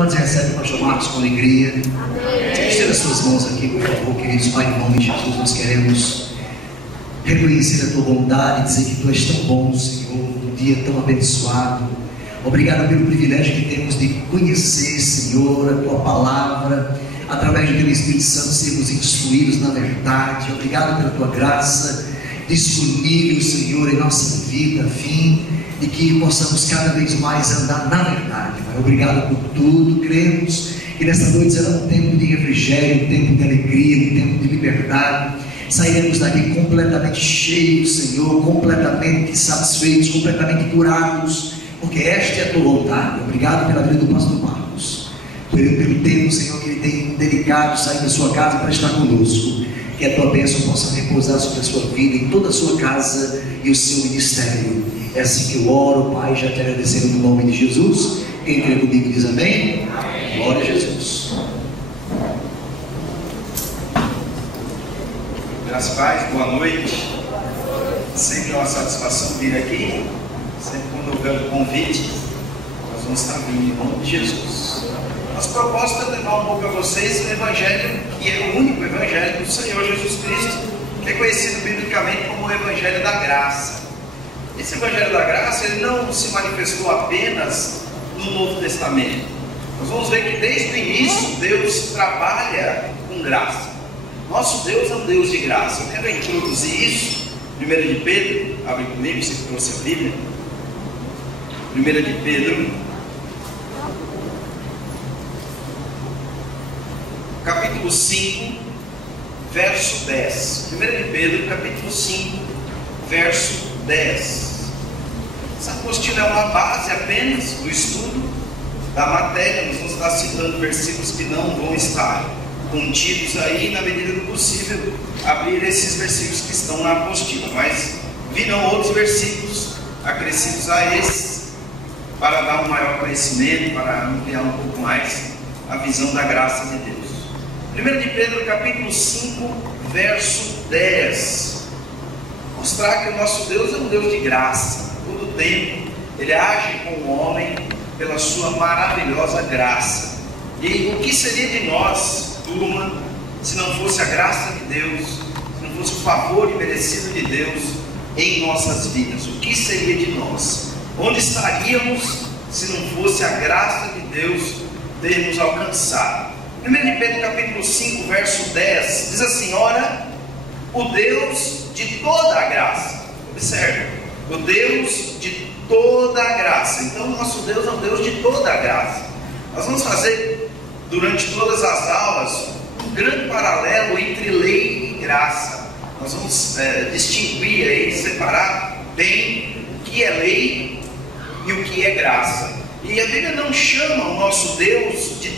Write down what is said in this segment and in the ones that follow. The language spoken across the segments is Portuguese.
Quantos recebem o pastor Marcos com alegria? Estenda as suas mãos aqui, por favor, queridos Pai, em nome de Jesus. Nós queremos reconhecer a tua bondade, dizer que tu és tão bom, Senhor, um dia tão abençoado. Obrigado pelo privilégio que temos de conhecer, Senhor, a tua palavra, através do teu Espírito Santo sermos instruídos na verdade. Obrigado pela tua graça disponível, Senhor, em nossa vida, a fim de que possamos cada vez mais andar na verdade. Pai, obrigado por tudo. Cremos que nesta noite será um tempo de refrigério, um tempo de alegria, um tempo de liberdade. Sairemos daqui completamente cheios, Senhor, completamente satisfeitos, completamente curados, porque esta é a tua vontade. Obrigado pela vida do pastor Marcos, pelo tempo, Senhor, que ele tem dedicado, sair da sua casa para estar conosco. Que a tua bênção possa repousar sobre a sua vida, em toda a sua casa e o seu ministério. É assim que eu oro, Pai, já te agradecendo no nome de Jesus. Quem crê comigo diz amém? Amém. Glória a Jesus. Graças a Deus, boa noite. Sempre é uma satisfação vir aqui. Sempre quando houver o convite, nós vamos estar vindo em nome de Jesus. Nossa proposta é levar um pouco a vocês o Evangelho, que é o único Evangelho do Senhor Jesus Cristo, que é conhecido biblicamente como o Evangelho da Graça. Esse Evangelho da Graça, ele não se manifestou apenas no Novo Testamento. Nós vamos ver que desde o início Deus trabalha com graça. Nosso Deus é um Deus de graça. Eu quero introduzir isso. 1 de Pedro, abre comigo, se trouxe a Bíblia. 1 de Pedro, capítulo 5, verso 10. 1 de Pedro, capítulo 5, verso 10. Essa apostila é uma base apenas do estudo da matéria. Nós vamos estar citando versículos que não vão estar contidos aí, na medida do possível, abrir esses versículos que estão na apostila. Mas virão outros versículos acrescidos a esses, para dar um maior conhecimento, para ampliar um pouco mais a visão da graça de Deus. 1 de Pedro, capítulo 5, verso 10. Mostrar que o nosso Deus é um Deus de graça. Todo o tempo Ele age com o homem pela sua maravilhosa graça. E o que seria de nós, turma, se não fosse a graça de Deus, se não fosse o favor imerecido de Deus em nossas vidas? O que seria de nós? Onde estaríamos se não fosse a graça de Deus termos alcançado? 1 de Pedro capítulo 5, verso 10, diz assim: ora, o Deus de toda a graça, observe, o Deus de toda a graça. Então nosso Deus é um Deus de toda a graça. Nós vamos fazer durante todas as aulas um grande paralelo entre lei e graça. Nós vamos distinguir aí, separar bem o que é lei e o que é graça. E a Bíblia não chama o nosso Deus de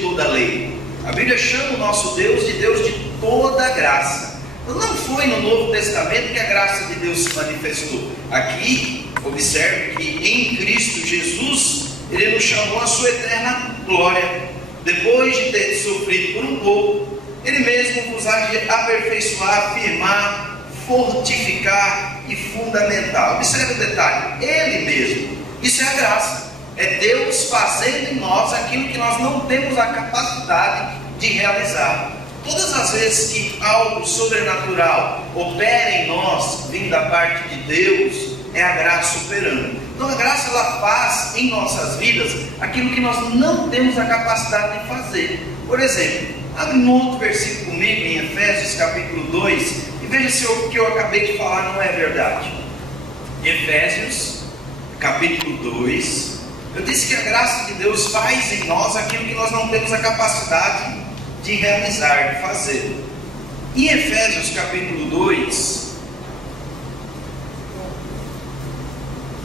toda a lei. A Bíblia chama o nosso Deus de toda a graça. Não foi no Novo Testamento que a graça de Deus se manifestou. Aqui, observe que em Cristo Jesus, Ele nos chamou à sua eterna glória. Depois de ter sofrido por um pouco, Ele mesmo vos há de aperfeiçoar, afirmar, fortificar e fundamentar. Observe o detalhe, Ele mesmo. Isso é a graça. É Deus fazendo em nós aquilo que nós não temos a capacidade de realizar. Todas as vezes que algo sobrenatural opera em nós, vindo da parte de Deus, é a graça operando. Então a graça, ela faz em nossas vidas aquilo que nós não temos a capacidade de fazer. Por exemplo, abre um outro versículo comigo em Efésios capítulo 2 e veja se o que eu acabei de falar não é verdade. Efésios capítulo 2. Eu disse que a graça de Deus faz em nós aquilo que nós não temos a capacidade de realizar, de fazer. Em Efésios capítulo 2,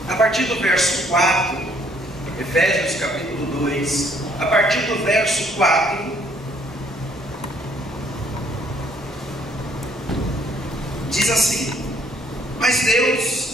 a partir do verso 4, Efésios capítulo 2, a partir do verso 4, diz assim: mas Deus,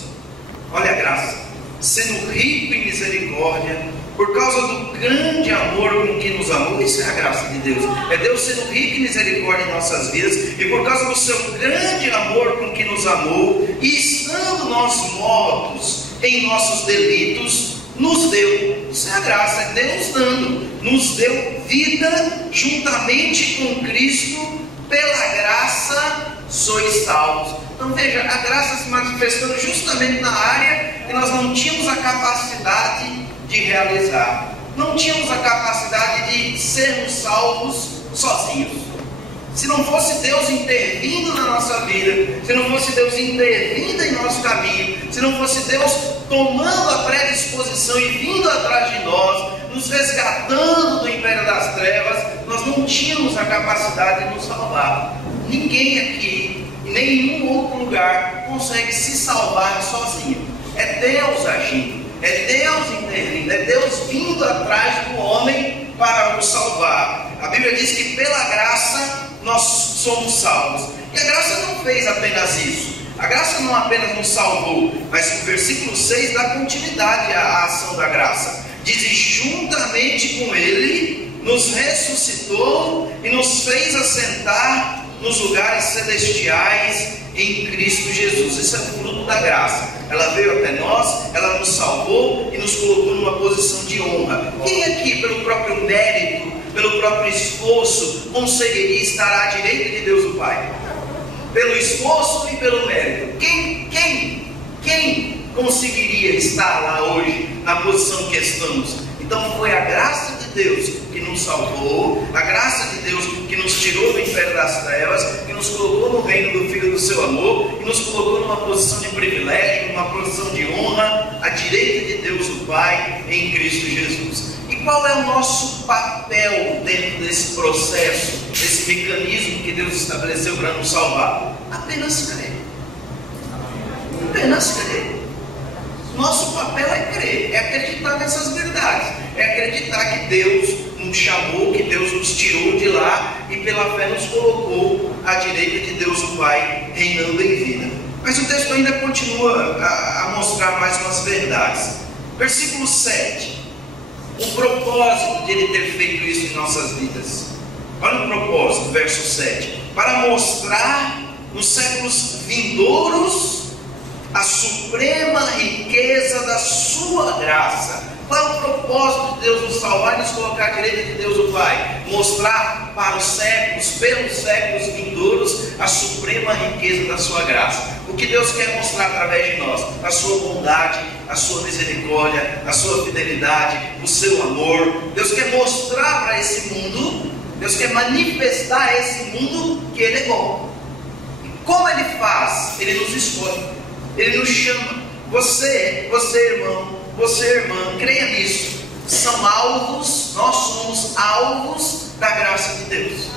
olha a graça, sendo rico em misericórdia, por causa do grande amor com que nos amou. Isso é a graça de Deus. É Deus sendo rico em misericórdia em nossas vidas, e por causa do seu grande amor com que nos amou, e estando nós mortos em nossos delitos, nos deu Isso é a graça, é Deus dando. Nos deu vida juntamente com Cristo, pela graça sois salvos. Então veja, a graça se manifestou justamente na área que nós não tínhamos a capacidade de realizar. Não tínhamos a capacidade de sermos salvos sozinhos. Se não fosse Deus intervindo na nossa vida, se não fosse Deus intervindo em nosso caminho, se não fosse Deus tomando a predisposição e vindo atrás de nós, nos resgatando do império das trevas, nós não tínhamos a capacidade de nos salvar. Ninguém aqui, em nenhum outro lugar, consegue se salvar sozinho. É Deus agindo, é Deus intervindo, é Deus vindo atrás do homem para o salvar. A Bíblia diz que pela graça nós somos salvos. E a graça não fez apenas isso. A graça não apenas nos salvou, mas o versículo 6 dá continuidade à ação da graça. Diz: e juntamente com Ele nos ressuscitou e nos fez assentar nos lugares celestiais em Cristo Jesus. Isso é fruto da graça. Ela veio até nós, ela nos salvou e nos colocou numa posição de honra. Quem aqui, pelo próprio mérito, pelo próprio esforço, conseguiria estar à direita de Deus o Pai? Pelo esforço e pelo mérito. Quem conseguiria estar lá hoje, na posição que estamos? Então foi a graça de Deus que nos salvou, a graça de Deus que nos tirou do império das trevas, que nos colocou no reino do Filho do seu amor, que nos colocou numa posição de privilégio, numa posição de honra, à direita de Deus o Pai, em Cristo Jesus. E qual é o nosso papel dentro desse processo, desse mecanismo que Deus estabeleceu para nos salvar? Apenas crer. Apenas crer. Nosso papel é crer, é acreditar nessas verdades, é acreditar que Deus nos chamou, que Deus nos tirou de lá e pela fé nos colocou à direita de Deus o Pai, reinando em vida. Mas o texto ainda continua a mostrar mais umas verdades. Versículo 7. O propósito de Ele ter feito isso em nossas vidas. Olha o propósito, verso 7. Para mostrar nos séculos vindouros a suprema riqueza da sua graça. Qual é o propósito de Deus nos salvar e nos colocar à direita de Deus o Pai? Mostrar para os séculos, pelos séculos vindouros, a suprema riqueza da sua graça. O que Deus quer mostrar através de nós? A sua bondade, a sua misericórdia, a sua fidelidade, o seu amor. Deus quer mostrar para esse mundo, Deus quer manifestar a esse mundo que Ele é bom. E como Ele faz? Ele nos escolhe, Ele nos chama. Você irmão, você irmã, creia nisso. São alvos, nós somos alvos da graça de Deus.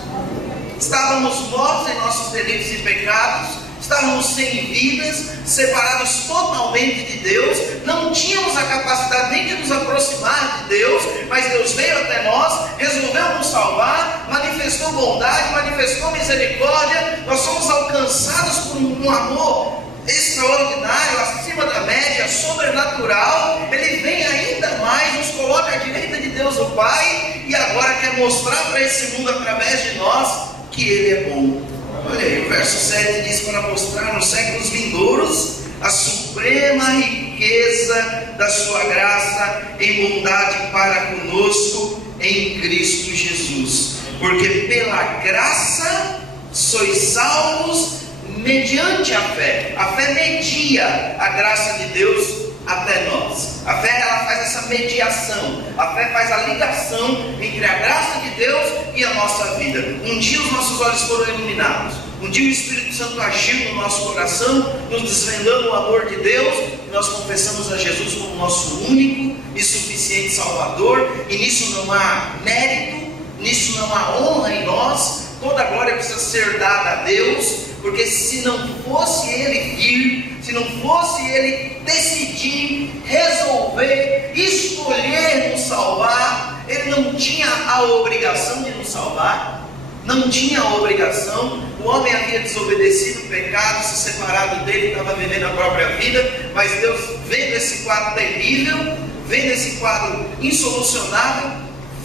Estávamos mortos em nossos delitos e pecados, estávamos sem vidas, separados totalmente de Deus, não tínhamos a capacidade nem de nos aproximar de Deus, mas Deus veio até nós, resolveu nos salvar, manifestou bondade, manifestou misericórdia. Nós somos alcançados por um amor extraordinário, acima da média, sobrenatural. Ele vem ainda mais, nos coloca à direita de Deus o Pai, e agora quer mostrar para esse mundo através de nós que Ele é bom. Olha aí, o verso 7 diz: para mostrar nos séculos vindouros a suprema riqueza da sua graça em bondade para conosco em Cristo Jesus. Porque pela graça sois salvos mediante a fé. A fé media a graça de Deus até nós. A fé, ela faz essa mediação. A fé faz a ligação entre a graça de Deus e a nossa vida. Um dia os nossos olhos foram iluminados. Um dia o Espírito Santo agiu no nosso coração, nos desvendando o amor de Deus, e nós confessamos a Jesus como nosso único e suficiente Salvador. E nisso não há mérito, nisso não há honra em nós. Toda a glória precisa ser dada a Deus, porque se não fosse Ele vir, se não fosse Ele decidir, resolver, escolher nos salvar, Ele não tinha a obrigação de nos salvar, não tinha a obrigação. O homem havia desobedecido o pecado, se separado dele, estava vivendo a própria vida, mas Deus, vendo esse quadro terrível, vendo esse quadro insolucionável,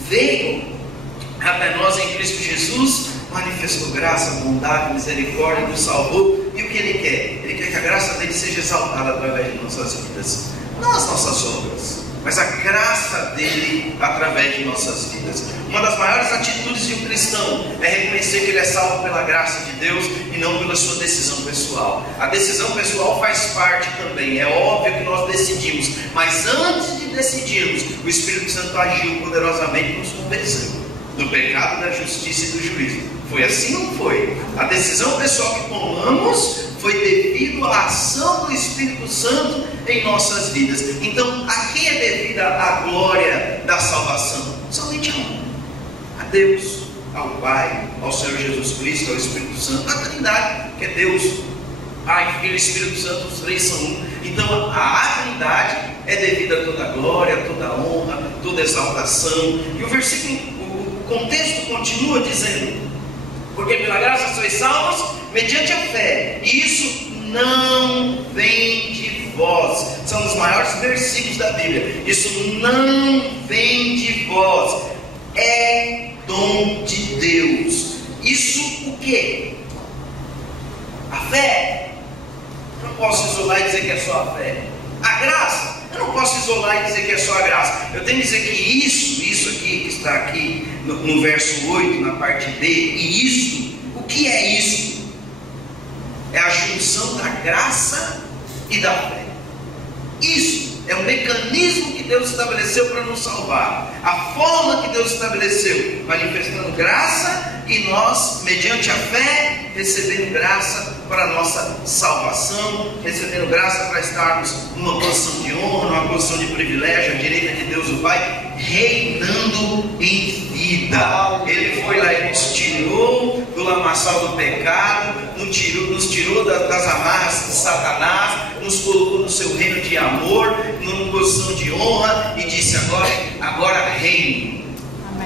veio até nós em Cristo Jesus, manifestou graça, bondade, misericórdia, nos salvou. E o que Ele quer? Ele quer que a graça dele seja exaltada através de nossas vidas, não as nossas obras. mas a graça dele através de nossas vidas. Uma das maiores atitudes de um cristão é reconhecer que ele é salvo pela graça de Deus e não pela sua decisão pessoal. A decisão pessoal faz parte também, é óbvio que nós decidimos, mas antes de decidirmos, o Espírito Santo agiu poderosamente e nos convenceu do pecado, da justiça e do juízo. Foi assim ou não foi? A decisão pessoal que tomamos foi devido à ação do Espírito Santo em nossas vidas. Então, a quem é devida a glória da salvação? Somente a um: a Deus, ao Pai, ao Senhor Jesus Cristo, ao Espírito Santo, à Trindade, que é Deus, Pai, Filho e Espírito Santo, os três são um. Então, a Trindade é devida a toda a glória, toda a honra, toda a exaltação. E o versículo, o contexto continua dizendo: porque pela graça sois salvos mediante a fé, e isso não vem de vós. São os maiores versículos da Bíblia. Isso não vem de vós, é dom de Deus. Isso o quê? A fé. Eu não posso isolar e dizer que é só a fé. A graça, eu não posso isolar e dizer que é só a graça. Eu tenho que dizer que isso aqui, que está aqui no verso 8, na parte B, e isso, o que é isso? É a junção da graça e da fé. Isso é o mecanismo que Deus estabeleceu para nos salvar. A forma que Deus estabeleceu, manifestando graça, e nós, mediante a fé, recebendo graça para a nossa salvação, recebendo graça para estarmos numa posição de honra, numa posição de privilégio, à direita de Deus o Pai, reinando em vida. Ele foi lá e nos tirou do lamaçal do pecado, nos tirou das amarras de Satanás, nos colocou no seu reino de amor, numa posição de honra, e disse: agora reinem,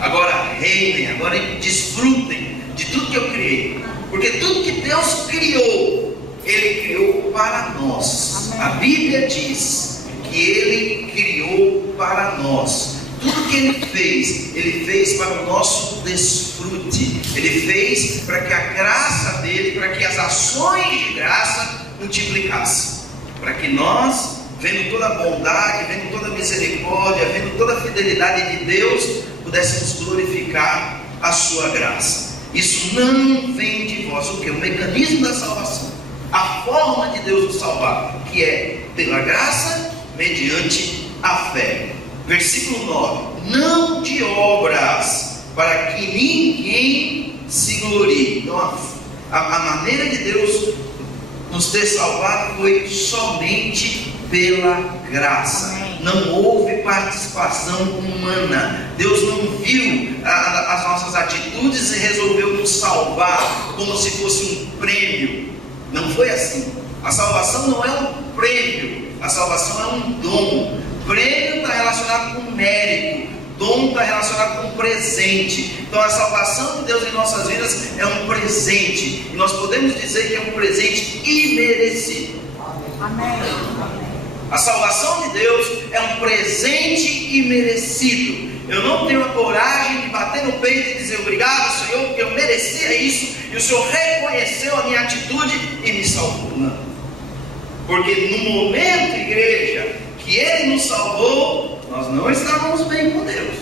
agora reinem, agora desfrutem de tudo que eu criei. Porque tudo que Deus criou, Ele criou para nós. A Bíblia diz que Ele criou para nós. Tudo que Ele fez para o nosso desfrute. Ele fez para que a graça dEle, para que as ações de graça multiplicassem. Para que nós, vendo toda a bondade, vendo toda a misericórdia, vendo toda a fidelidade de Deus, pudéssemos glorificar a sua graça. Isso não vem de vós. O que? O mecanismo da salvação, a forma de Deus nos salvar, que é pela graça, mediante a fé. Versículo 9: não de obras, para que ninguém se glorie. Então a maneira de Deus nos ter salvado foi somente pela graça. Não houve participação humana. Deus não viu as nossas atitudes e resolveu nos salvar como se fosse um prêmio. Não foi assim. A salvação não é um prêmio, a salvação é um dom. Prêmio está relacionado com mérito, dom está relacionado com presente. Então a salvação de Deus em nossas vidas é um presente, e nós podemos dizer que é um presente imerecido. Amém. A salvação de Deus é um presente imerecido. Eu não tenho a coragem de bater no peito e dizer: obrigado, Senhor, porque eu merecia isso, e o Senhor reconheceu a minha atitude e me salvou. Não. Porque no momento, igreja, que Ele nos salvou, nós não estávamos bem com Deus.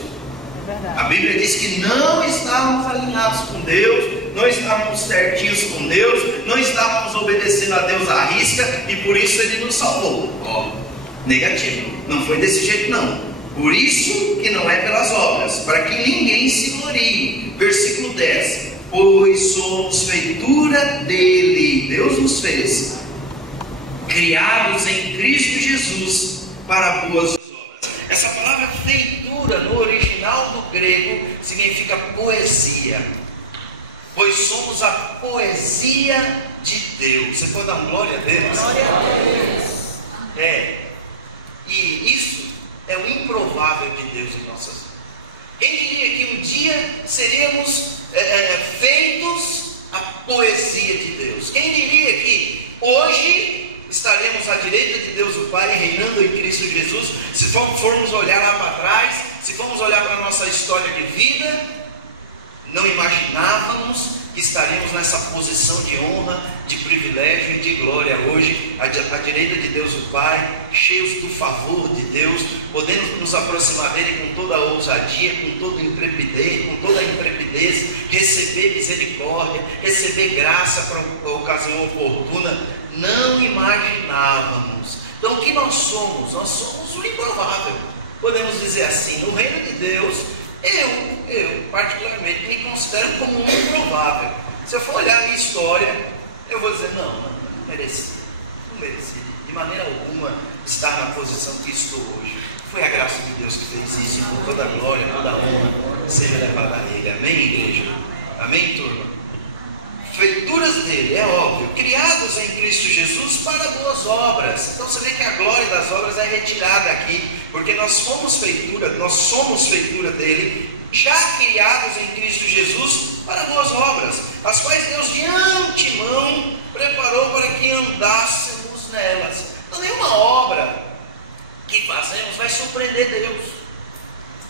A Bíblia diz que não estávamos alinhados com Deus, não estávamos certinhos com Deus, não estávamos obedecendo a Deus à risca, e por isso Ele nos salvou. Negativo, não foi desse jeito não. Por isso que não é pelas obras, para que ninguém se glorie. Versículo 10: pois somos feitura dEle, Deus nos fez, criados em Cristo Jesus para boas obras. Essa palavra feitura no original do grego significa poesia. Pois somos a poesia de Deus. Você pode dar uma glória a Deus? Glória a Deus. E isso é o improvável de Deus em nossas vidas. Quem diria que um dia seríamos feitos a poesia de Deus? Quem diria que hoje estaremos à direita de Deus o Pai, reinando em Cristo Jesus? Se formos olhar lá para trás, se formos olhar para a nossa história de vida, Não imaginávamos que estaríamos nessa posição de honra, de privilégio e de glória hoje, à direita de Deus o Pai, cheios do favor de Deus, podendo nos aproximar dele com toda a ousadia, com toda a intrepidez, receber misericórdia, receber graça para a ocasião oportuna. Não imaginávamos. Então o que nós somos? Nós somos o improvável. Podemos dizer assim, no reino de Deus, eu particularmente me considero como um improvável. Se eu for olhar a minha história, eu vou dizer, não mereci, de maneira alguma estar na posição que estou hoje. Foi a graça de Deus que fez isso, e com toda a glória, toda a honra seja levada a Ele. Amém, igreja? Amém, turma? Feituras dele, é óbvio, criados em Cristo Jesus para boas obras. Então você vê que a glória das obras é retirada aqui, porque nós somos feitura dele, já criados em Cristo Jesus para boas obras, as quais Deus de antemão preparou para que andássemos nelas. Então nenhuma obra que fazemos vai surpreender Deus,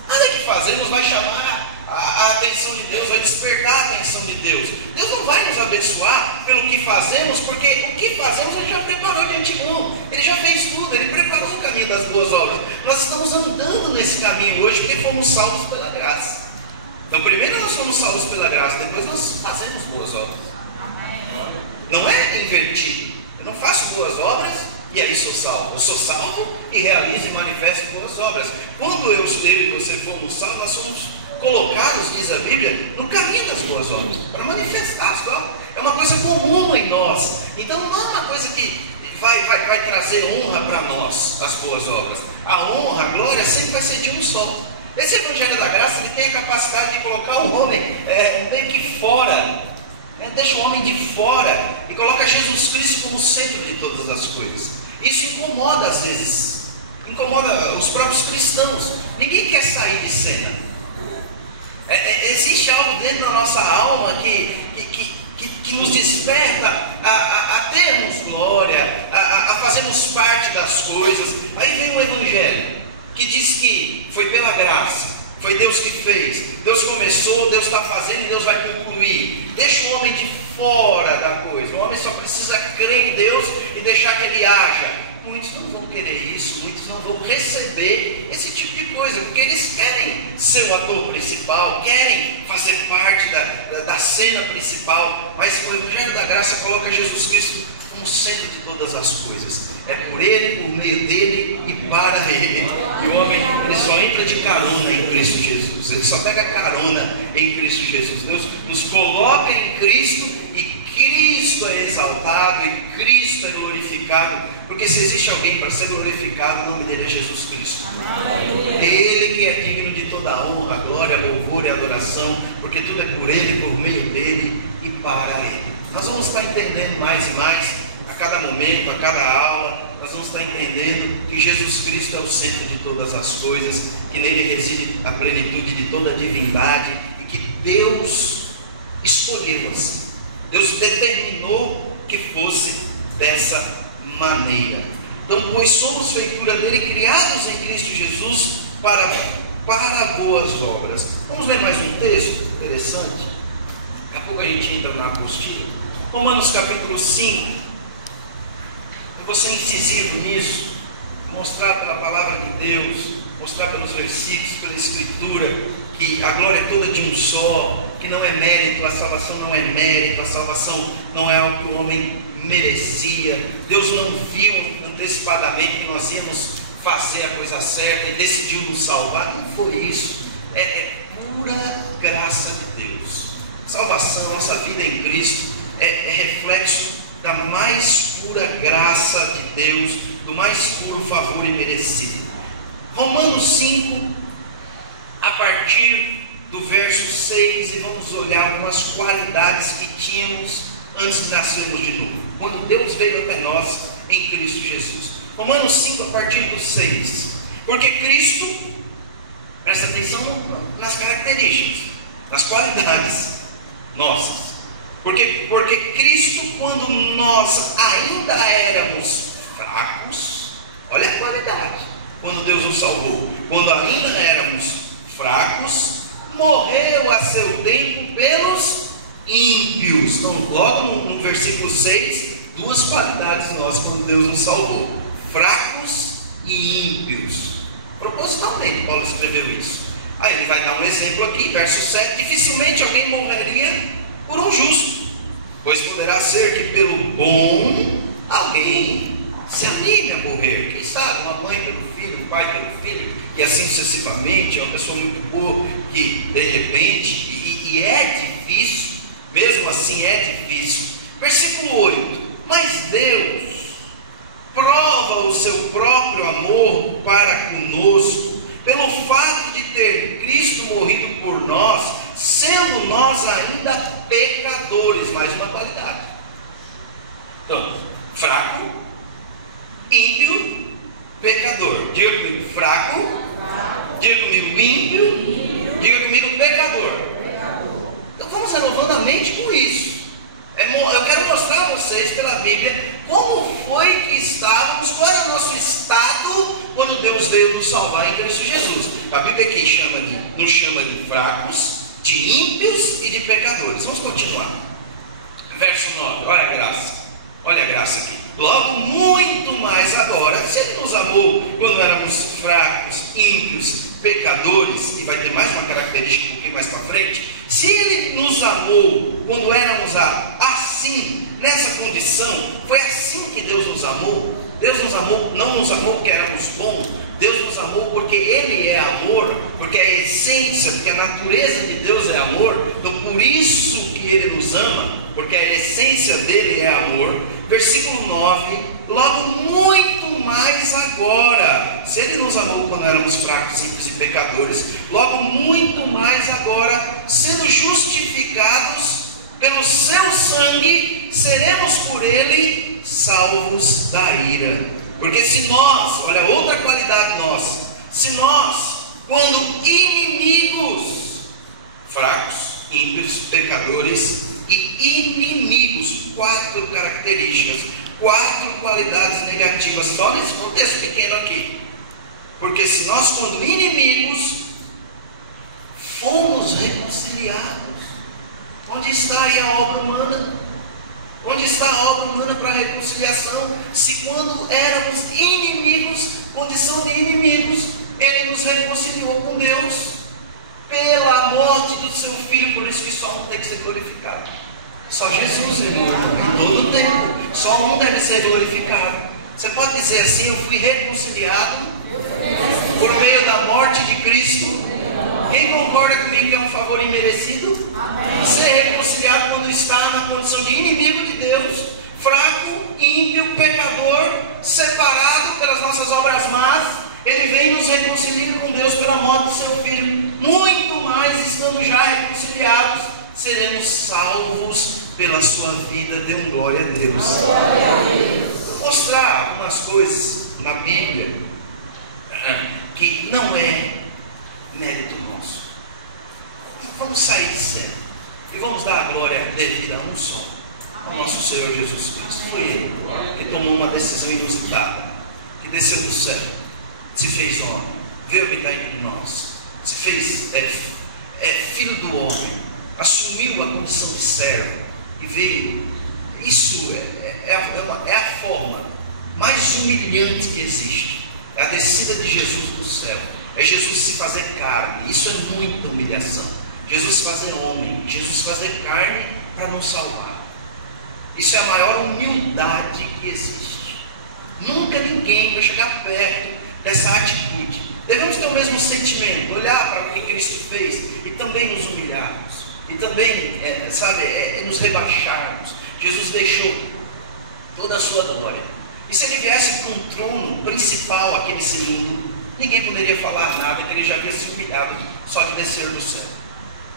nada que fazemos vai chamar a atenção de Deus, vai despertar a atenção de Deus. Deus não vai nos abençoar pelo que fazemos, porque o que fazemos Ele já preparou de antemão, Ele já fez tudo, Ele preparou o caminho das boas obras. Nós estamos andando nesse caminho hoje porque fomos salvos pela graça. Então primeiro nós somos salvos pela graça, depois nós fazemos boas obras. Não é invertido. Eu não faço boas obras e aí sou salvo. Eu sou salvo e realizo e manifesto boas obras. Quando eu e você fomos salvos, nós somos colocados, diz a Bíblia, no caminho das boas obras, para manifestar. É uma coisa comum em nós. Então não é uma coisa que vai trazer honra para nós, as boas obras. A honra, a glória sempre vai ser de um só. Esse Evangelho da Graça, ele tem a capacidade de colocar o homem meio que fora, deixa o homem de fora e coloca Jesus Cristo como centro de todas as coisas. Isso incomoda às vezes, incomoda os próprios cristãos. Ninguém quer sair de cena. Existe algo dentro da nossa alma que nos desperta a termos glória, a fazermos parte das coisas. Aí vem o Evangelho que diz que foi pela graça, foi Deus que fez, Deus começou, Deus está fazendo e Deus vai concluir. Deixa o homem de fora da coisa. O homem só precisa crer em Deus e deixar que Ele haja. Muitos não vão querer isso, muitos não vão receber esse tipo de coisa, porque eles querem ser o ator principal, querem fazer parte da cena principal, mas o Evangelho da Graça coloca Jesus Cristo como centro de todas as coisas. É por Ele, por meio dEle e para Ele. E o homem, ele só entra de carona em Cristo Jesus, ele só pega carona em Cristo Jesus. Deus nos coloca em Cristo e Cristo é exaltado e Cristo é glorificado, porque se existe alguém para ser glorificado, o nome dele é Jesus Cristo. Ele que é digno de toda a honra, glória, louvor e adoração, porque tudo é por Ele, por meio dEle e para Ele. Nós vamos estar entendendo mais e mais, a cada momento, a cada aula, nós vamos estar entendendo que Jesus Cristo é o centro de todas as coisas, que nele reside a plenitude de toda a divindade e que Deus escolheu assim. Deus determinou que fosse dessa maneira. Então, pois somos feitura dele, criados em Cristo Jesus para boas obras. Vamos ler mais um texto interessante. Daqui a pouco a gente entra na apostila. Romanos capítulo 5. Eu vou ser incisivo nisso, mostrar pela palavra de Deus, mostrar pelos versículos, pela Escritura, que a glória é toda de um só, que não é mérito, a salvação não é mérito, a salvação não é algo que o homem merecia. Deus não viu antecipadamente que nós íamos fazer a coisa certa e decidiu nos salvar. Não foi isso. É pura graça de Deus. Salvação, nossa vida em Cristo é reflexo da mais pura graça de Deus, do mais puro favor imerecido. Romanos 5, a partir do verso 6, e vamos olhar algumas qualidades que tínhamos antes de nascermos de novo, quando Deus veio até nós em Cristo Jesus. Romanos 5, a partir do 6. Porque Cristo, presta atenção nas características, nas qualidades nossas. Porque Cristo, quando nós ainda éramos fracos, olha a qualidade, quando Deus nos salvou, quando ainda éramos fracos, morreu a seu tempo pelos ímpios. Então, logo no versículo 6, duas qualidades nossas quando Deus nos salvou: fracos e ímpios. Propositalmente Paulo escreveu isso. Aí ele vai dar um exemplo aqui, verso 7: dificilmente alguém morreria por um justo, pois poderá ser que pelo bom alguém se anime a morrer. Quem sabe uma mãe pelo filho, um pai pelo filho, e assim sucessivamente. É uma pessoa muito boa que de repente, e é difícil, mesmo assim é difícil. Versículo 8: mas Deus prova o seu próprio amor para conosco pelo fato de ter Cristo morrido por nós, sendo nós ainda pecadores. Mais uma qualidade. Então, fraco, ímpio, pecador. Diga comigo: fraco. Diga comigo: ímpio. Diga comigo: pecador. Então vamos renovando a mente com isso. Eu quero mostrar a vocês pela Bíblia como foi que estávamos, qual era o nosso estado quando Deus veio nos salvar em Cristo Jesus. A Bíblia aqui nos chama de fracos, de ímpios e de pecadores. Vamos continuar. Verso 9, olha a graça aqui. Logo, muito mais agora, se Ele nos amou quando éramos fracos, ímpios, pecadores, e vai ter mais uma característica um pouquinho mais para frente. Se Ele nos amou quando éramos assim, nessa condição, foi assim que Deus nos amou. Deus nos amou, não nos amou porque éramos bons. Deus nos amou porque Ele é amor, porque a essência, porque a natureza de Deus é amor. Então por isso que Ele nos ama, porque a essência dele é amor. Versículo 9: logo muito mais agora, se Ele nos amou quando éramos fracos, ímpios e pecadores, logo muito mais agora, sendo justificados pelo seu sangue, seremos por Ele salvos da ira. Porque se nós, olha outra qualidade nossa, se nós, quando inimigos, fracos, ímpios, pecadores e inimigos, 4 características, 4 qualidades negativas, só nesse contexto pequeno aqui. Porque se nós, quando inimigos, fomos reconciliados, onde está aí a obra humana? Onde está a obra humana para a reconciliação? Se quando éramos inimigos, condição de inimigos, Ele nos reconciliou com Deus pela morte do seu Filho. Por isso que só um tem que ser glorificado. Só Jesus, irmão, em todo o tempo. Só um deve ser glorificado. Você pode dizer assim: eu fui reconciliado por meio da morte de Cristo. Quem concorda comigo que é um favor imerecido? Amém. Ser reconciliado quando está na condição de inimigo de Deus, fraco, ímpio, pecador, separado pelas nossas obras más. Ele vem nos reconciliar com Deus pela morte do seu Filho. Muito mais, estando já reconciliados, seremos salvos pela sua vida. Dê um glória a Deus. Glória a Deus. Vou mostrar algumas coisas na Bíblia que não é mérito nosso. Vamos sair de cena e vamos dar a glória devida a um só, ao nosso Senhor Jesus Cristo. Foi Ele que tomou uma decisão inusitada, que desceu do céu, se fez homem, veio habitar entre nós, se fez filho do homem, assumiu a condição de servo e veio. Isso é a forma mais humilhante que existe. É a descida de Jesus do céu. É Jesus se fazer carne. Isso é muita humilhação. Jesus se fazer homem. Jesus se fazer carne para nos salvar. Isso é a maior humildade que existe. Nunca ninguém vai chegar perto dessa atitude. Devemos ter o mesmo sentimento, olhar para o que Cristo fez e também nos humilharmos. E também, nos rebaixarmos. Jesus deixou toda a sua glória. E se Ele viesse com um trono principal aqui nesse mundo, ninguém poderia falar nada, que Ele já havia se humilhado só de descer do céu.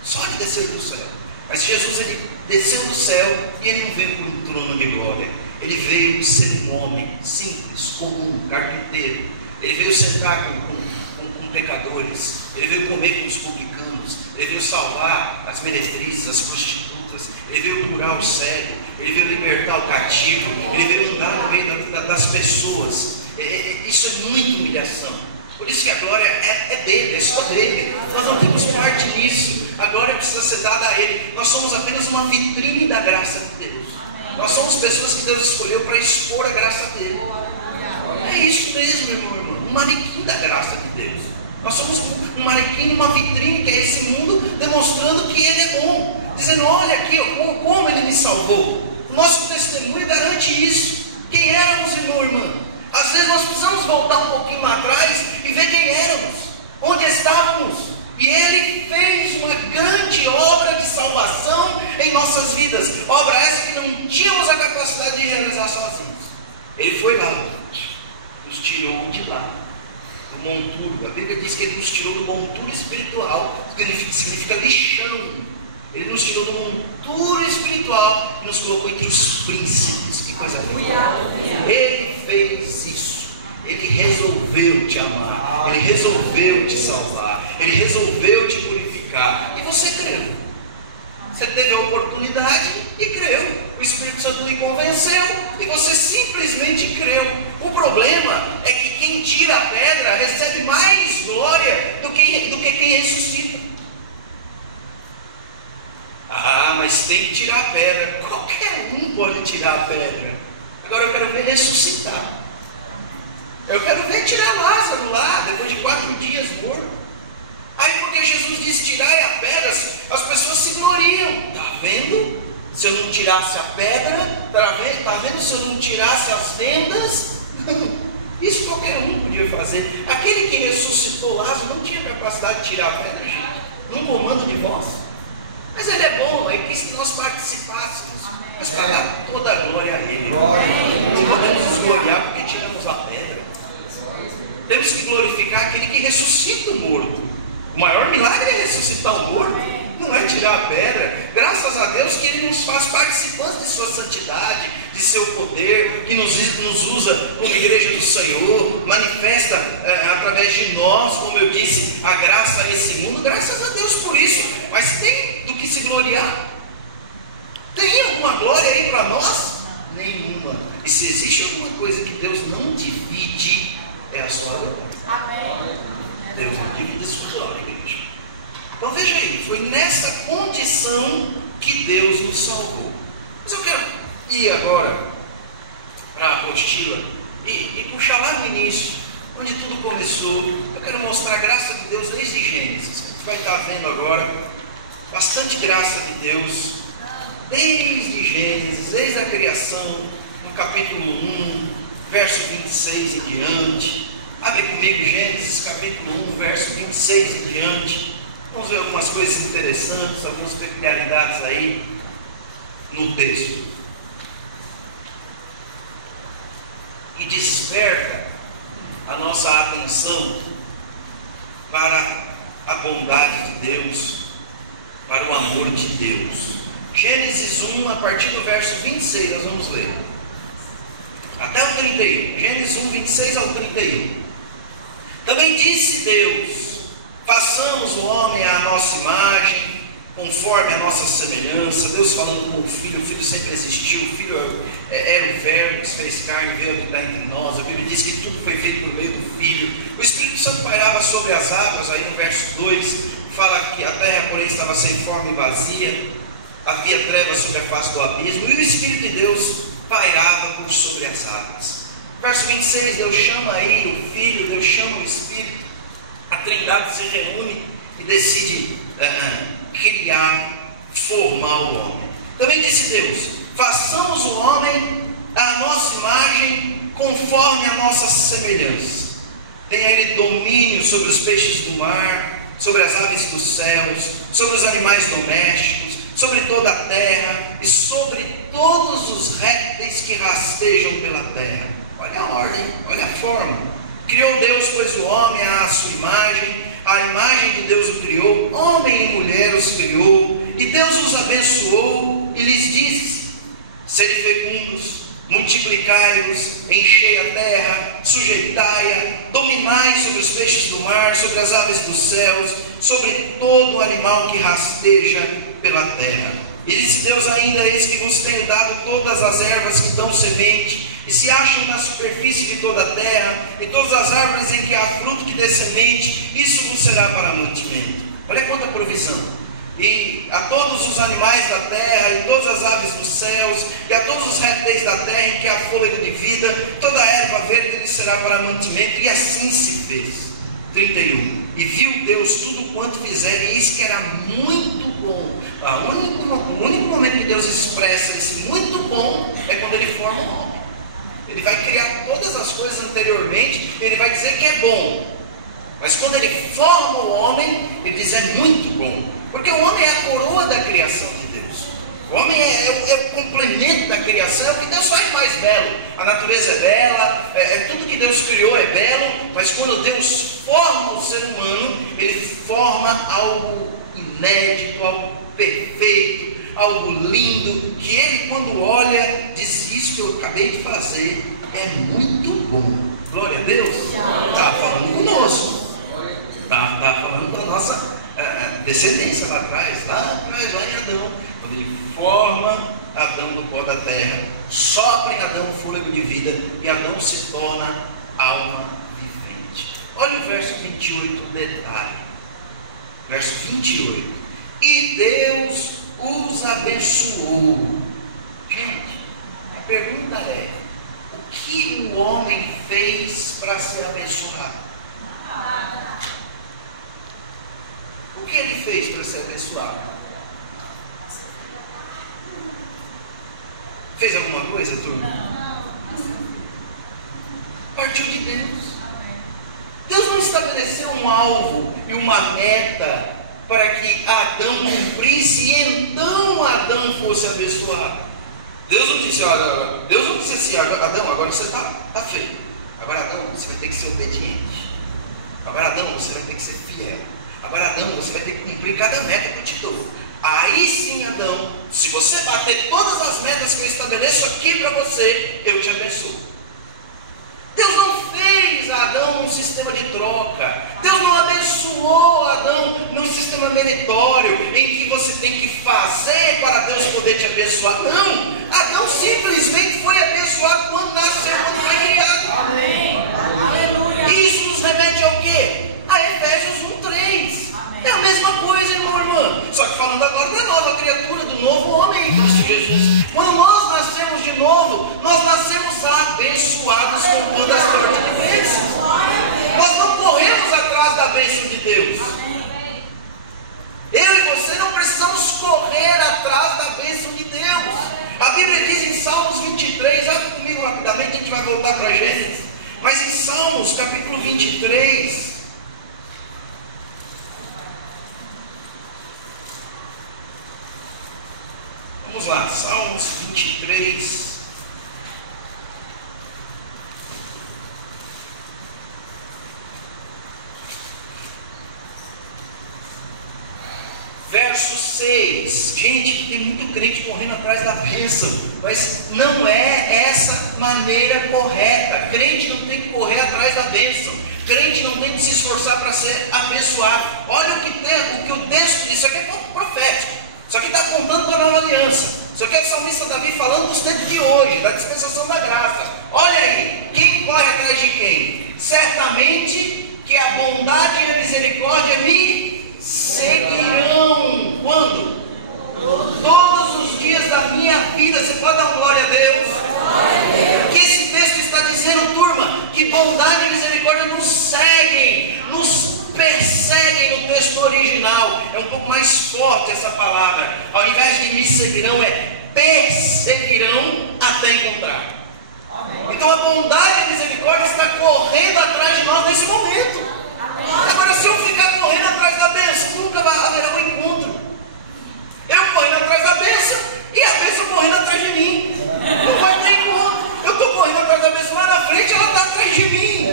Só de descer do céu. Mas Jesus, Ele desceu do céu e Ele não veio por um trono de glória. Ele veio ser um homem simples, comum, carpinteiro. Ele veio sentar com pecadores. Ele veio comer com os publicanos. Ele veio salvar as meretrizes, as prostitutas. Ele veio curar o cego. Ele veio libertar o cativo. Ele veio andar no meio das pessoas. Isso é muita humilhação. Por isso que a glória é dele, é só dele. Nós não temos parte nisso. A glória precisa ser dada a ele. Nós somos apenas uma vitrine da graça de Deus. Nós somos pessoas que Deus escolheu para expor a graça dele. É isso mesmo, irmão. Um manequim da graça de Deus. Nós somos um manequim, uma vitrine que é esse mundo, demonstrando que ele é bom. Dizendo, olha aqui, como ele me salvou. O nosso testemunho garante isso. Quem éramos, irmão, irmã? Às vezes nós precisamos voltar um pouquinho lá atrás e ver quem éramos, onde estávamos. E ele fez uma grande obra de salvação em nossas vidas. Obra essa que não tínhamos a capacidade de realizar sozinhos. Ele foi lá, nos tirou de lá, do monturo. A Bíblia diz que ele nos tirou do monturo espiritual, que significa lixão. Ele nos tirou do monturo espiritual e nos colocou entre os príncipes. Que coisa linda. Ele fez isso. Ele resolveu te amar. Ele resolveu te salvar. Ele resolveu te purificar. E você creu. Você teve a oportunidade e creu. O Espírito Santo lhe convenceu e você simplesmente creu. O problema é que quem tira a pedra recebe mais glória do que quem ressuscita. Ah, mas tem que tirar a pedra. Qualquer um pode tirar a pedra. Agora eu quero ver ressuscitar. Eu quero ver tirar Lázaro lá, depois de 4 dias morto. Aí porque Jesus disse tirai a pedra, as pessoas se gloriam. Está vendo? Se eu não tirasse a pedra, está vendo? Se eu não tirasse as vendas, isso qualquer um podia fazer. Aquele que ressuscitou Lázaro não tinha capacidade de tirar a pedra, gente. Num comando de voz. Mas ele é bom, ele quis que nós participássemos. Mas para dar toda a glória a ele. Não podemos nos gloriar porque tiramos a pedra. Temos que glorificar aquele que ressuscita o morto. O maior milagre é ressuscitar o morto, não é tirar a pedra. Graças a Deus que ele nos faz participantes de sua santidade, de seu poder, que nos usa como igreja do Senhor, manifesta através de nós, como eu disse, a graça a esse mundo. Graças a Deus por isso. Mas tem do que se gloriar? Tem alguma glória aí para nós? Nenhuma. E se existe alguma coisa que Deus não divide, é a sua glória. Amém. Deus não divide a sua glória, igreja. Então veja aí, foi nessa condição que Deus nos salvou. Mas eu quero ir agora para a apostila e puxar lá no início, onde tudo começou. Eu quero mostrar a graça de Deus desde Gênesis. A gente vai estar vendo agora bastante graça de Deus desde Gênesis, desde a criação, no capítulo 1, verso 26 em diante. Abre comigo Gênesis capítulo 1, verso 26 em diante. Vamos ver algumas coisas interessantes, algumas peculiaridades aí no texto. E desperta a nossa atenção para a bondade de Deus, para o amor de Deus. Gênesis 1, a partir do verso 26, nós vamos ler até o 31. Gênesis 1, 26 ao 31. Também disse Deus: façamos o homem à nossa imagem, conforme a nossa semelhança. Deus falando com o Filho sempre existiu, o Filho era o Verbo que se fez carne e veio habitar entre nós. A Bíblia diz que tudo foi feito por meio do Filho. O Espírito Santo pairava sobre as águas. Aí no verso 2 fala que a terra porém estava sem forma e vazia, havia trevas sobre a face do abismo, e o Espírito de Deus pairava por sobre as águas. Verso 26, Deus chama aí o Filho, Deus chama o Espírito, a Trindade se reúne e decide criar, formar o homem. Também disse Deus: façamos o homem à nossa imagem, conforme a nossa semelhança. Tenha ele domínio sobre os peixes do mar, sobre as aves dos céus, sobre os animais domésticos, sobre toda a terra e sobre todos os répteis que rastejam pela terra. Olha a ordem, olha a forma. Criou Deus, pois, o homem à sua imagem, a imagem de Deus o criou, homem e mulher os criou, e Deus os abençoou e lhes disse: sede fecundos, multiplicai-vos, enchei a terra, sujeitai-a, dominai sobre os peixes do mar, sobre as aves dos céus, sobre todo animal que rasteja pela terra. E disse Deus ainda: eis que vos tenho dado todas as ervas que dão semente, e se acham na superfície de toda a terra, e todas as árvores em que há fruto que dê semente, isso vos será para mantimento. Olha quanta provisão. E a todos os animais da terra, e todas as aves dos céus, e a todos os répteis da terra em que há fôlego de vida, toda a erva verde lhe será para mantimento. E assim se fez. 31. E viu Deus tudo quanto fizeram, e eis que era muito bom. O único momento que Deus expressa esse muito bom é quando Ele forma o homem. Ele vai criar todas as coisas anteriormente, Ele vai dizer que é bom. Mas quando Ele forma o homem, Ele diz: é muito bom. Porque o homem é a coroa da criação de Deus. O homem é o complemento da criação, é o que Deus faz mais belo. A natureza é bela, tudo que Deus criou é belo, mas quando Deus forma o ser humano, Ele forma algo inédito, algo perfeito, algo lindo, que Ele, quando olha, diz: isso que eu acabei de fazer é muito bom. Glória a Deus. Está falando conosco, está falando com a nossa descendência lá atrás em Adão, quando Ele forma Adão do pó da terra, sopra em Adão o fôlego de vida, e Adão se torna alma vivente. Olha o verso 28, detalhe. Verso 28. E Deus os abençoou. Gente, a pergunta é: o que o homem fez para ser abençoado? O que ele fez para ser abençoado? Fez alguma coisa, turma? Não. Partiu de Deus. Deus não estabeleceu um alvo e uma meta para que Adão cumprisse e então Adão fosse abençoado. Deus não disse assim: Adão, agora você está feio. Agora, Adão, você vai ter que ser obediente. Agora, Adão, você vai ter que ser fiel. Agora, Adão, você vai ter que cumprir cada meta que eu te dou. Aí sim, Adão, se você bater todas as metas que eu estabeleço aqui para você, eu te abençoo. Deus não fez Adão num sistema de troca. Deus não abençoou Adão num sistema meritório, em que você tem que fazer para Deus poder te abençoar. Não! Adão simplesmente foi abençoado quando nasceu, quando foi criado. Amém. Aleluia. Isso nos remete ao quê? A Efésios 1:3. É a mesma coisa, irmão, irmã. Só que falando agora da nova criatura, do novo homem em Cristo Jesus. Quando nós nascemos de novo, nós nascemos abençoados com toda a sorte de bênçãos. Nós não corremos atrás da bênção de Deus. Eu e você não precisamos correr atrás da bênção de Deus. A Bíblia diz em Salmos 23, abre comigo rapidamente, a gente vai voltar para Gênesis. Mas em Salmos, capítulo 23... Vamos lá, Salmos 23. Verso 6. Gente, tem muito crente correndo atrás da bênção, mas não é essa maneira correta. Crente não tem que correr atrás da bênção. Crente não tem que se esforçar para ser abençoado. Olha o que o texto diz. Isso aqui é profético. Isso aqui está apontando para a nova aliança. Isso aqui é o salmista Davi falando dos tempos de hoje, da dispensação da graça. Olha aí, quem corre atrás de quem? Certamente que a bondade e a misericórdia me seguirão. Quando? Todos os dias da minha vida. Você pode dar uma glória a Deus? O que esse texto está dizendo, turma? Que bondade e misericórdia nos seguem, nos perseguem no texto original. É um pouco mais forte essa palavra. Ao invés de me seguirão, é perseguirão até encontrar. Então a bondade e a misericórdia está correndo atrás de nós nesse momento. Agora, se eu ficar correndo atrás da bênção, nunca haverá um encontro. Eu correndo atrás da bênção e a bênção correndo atrás de mim. Não vai ter encontro. Eu estou correndo atrás da bênção lá na frente, ela está atrás de mim.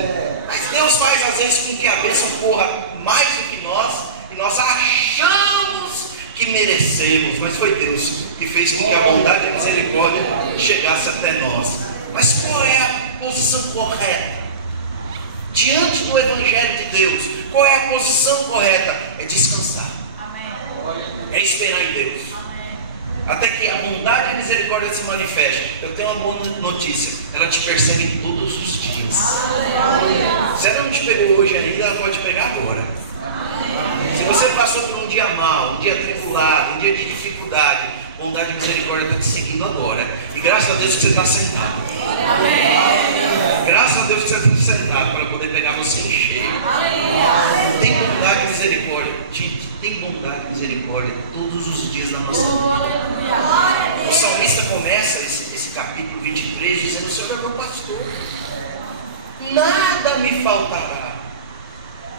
Mas Deus faz às vezes com que a bênção corra mais do que nós, e nós achamos que merecemos, mas foi Deus que fez com que a bondade e a misericórdia chegasse até nós. Mas qual é a posição correta? Diante do Evangelho de Deus, qual é a posição correta? É descansar. Amém. É esperar em Deus. Amém. até que a bondade e a misericórdia se manifestem. Eu tenho uma boa notícia: ela te persegue todos os dias. Se ela não te pegou hoje ainda, ela pode pegar agora. Se você passou por um dia mau, um dia tribulado, um dia de dificuldade, bondade e misericórdia está te seguindo agora. E graças a Deus que você está sentado. Graças a Deus que você está sentado para poder pegar você em cheio. Tem bondade e misericórdia. Gente, tem bondade e misericórdia todos os dias da nossa vida. O salmista começa esse capítulo 23 dizendo: o Senhor é meu pastor, nada me faltará.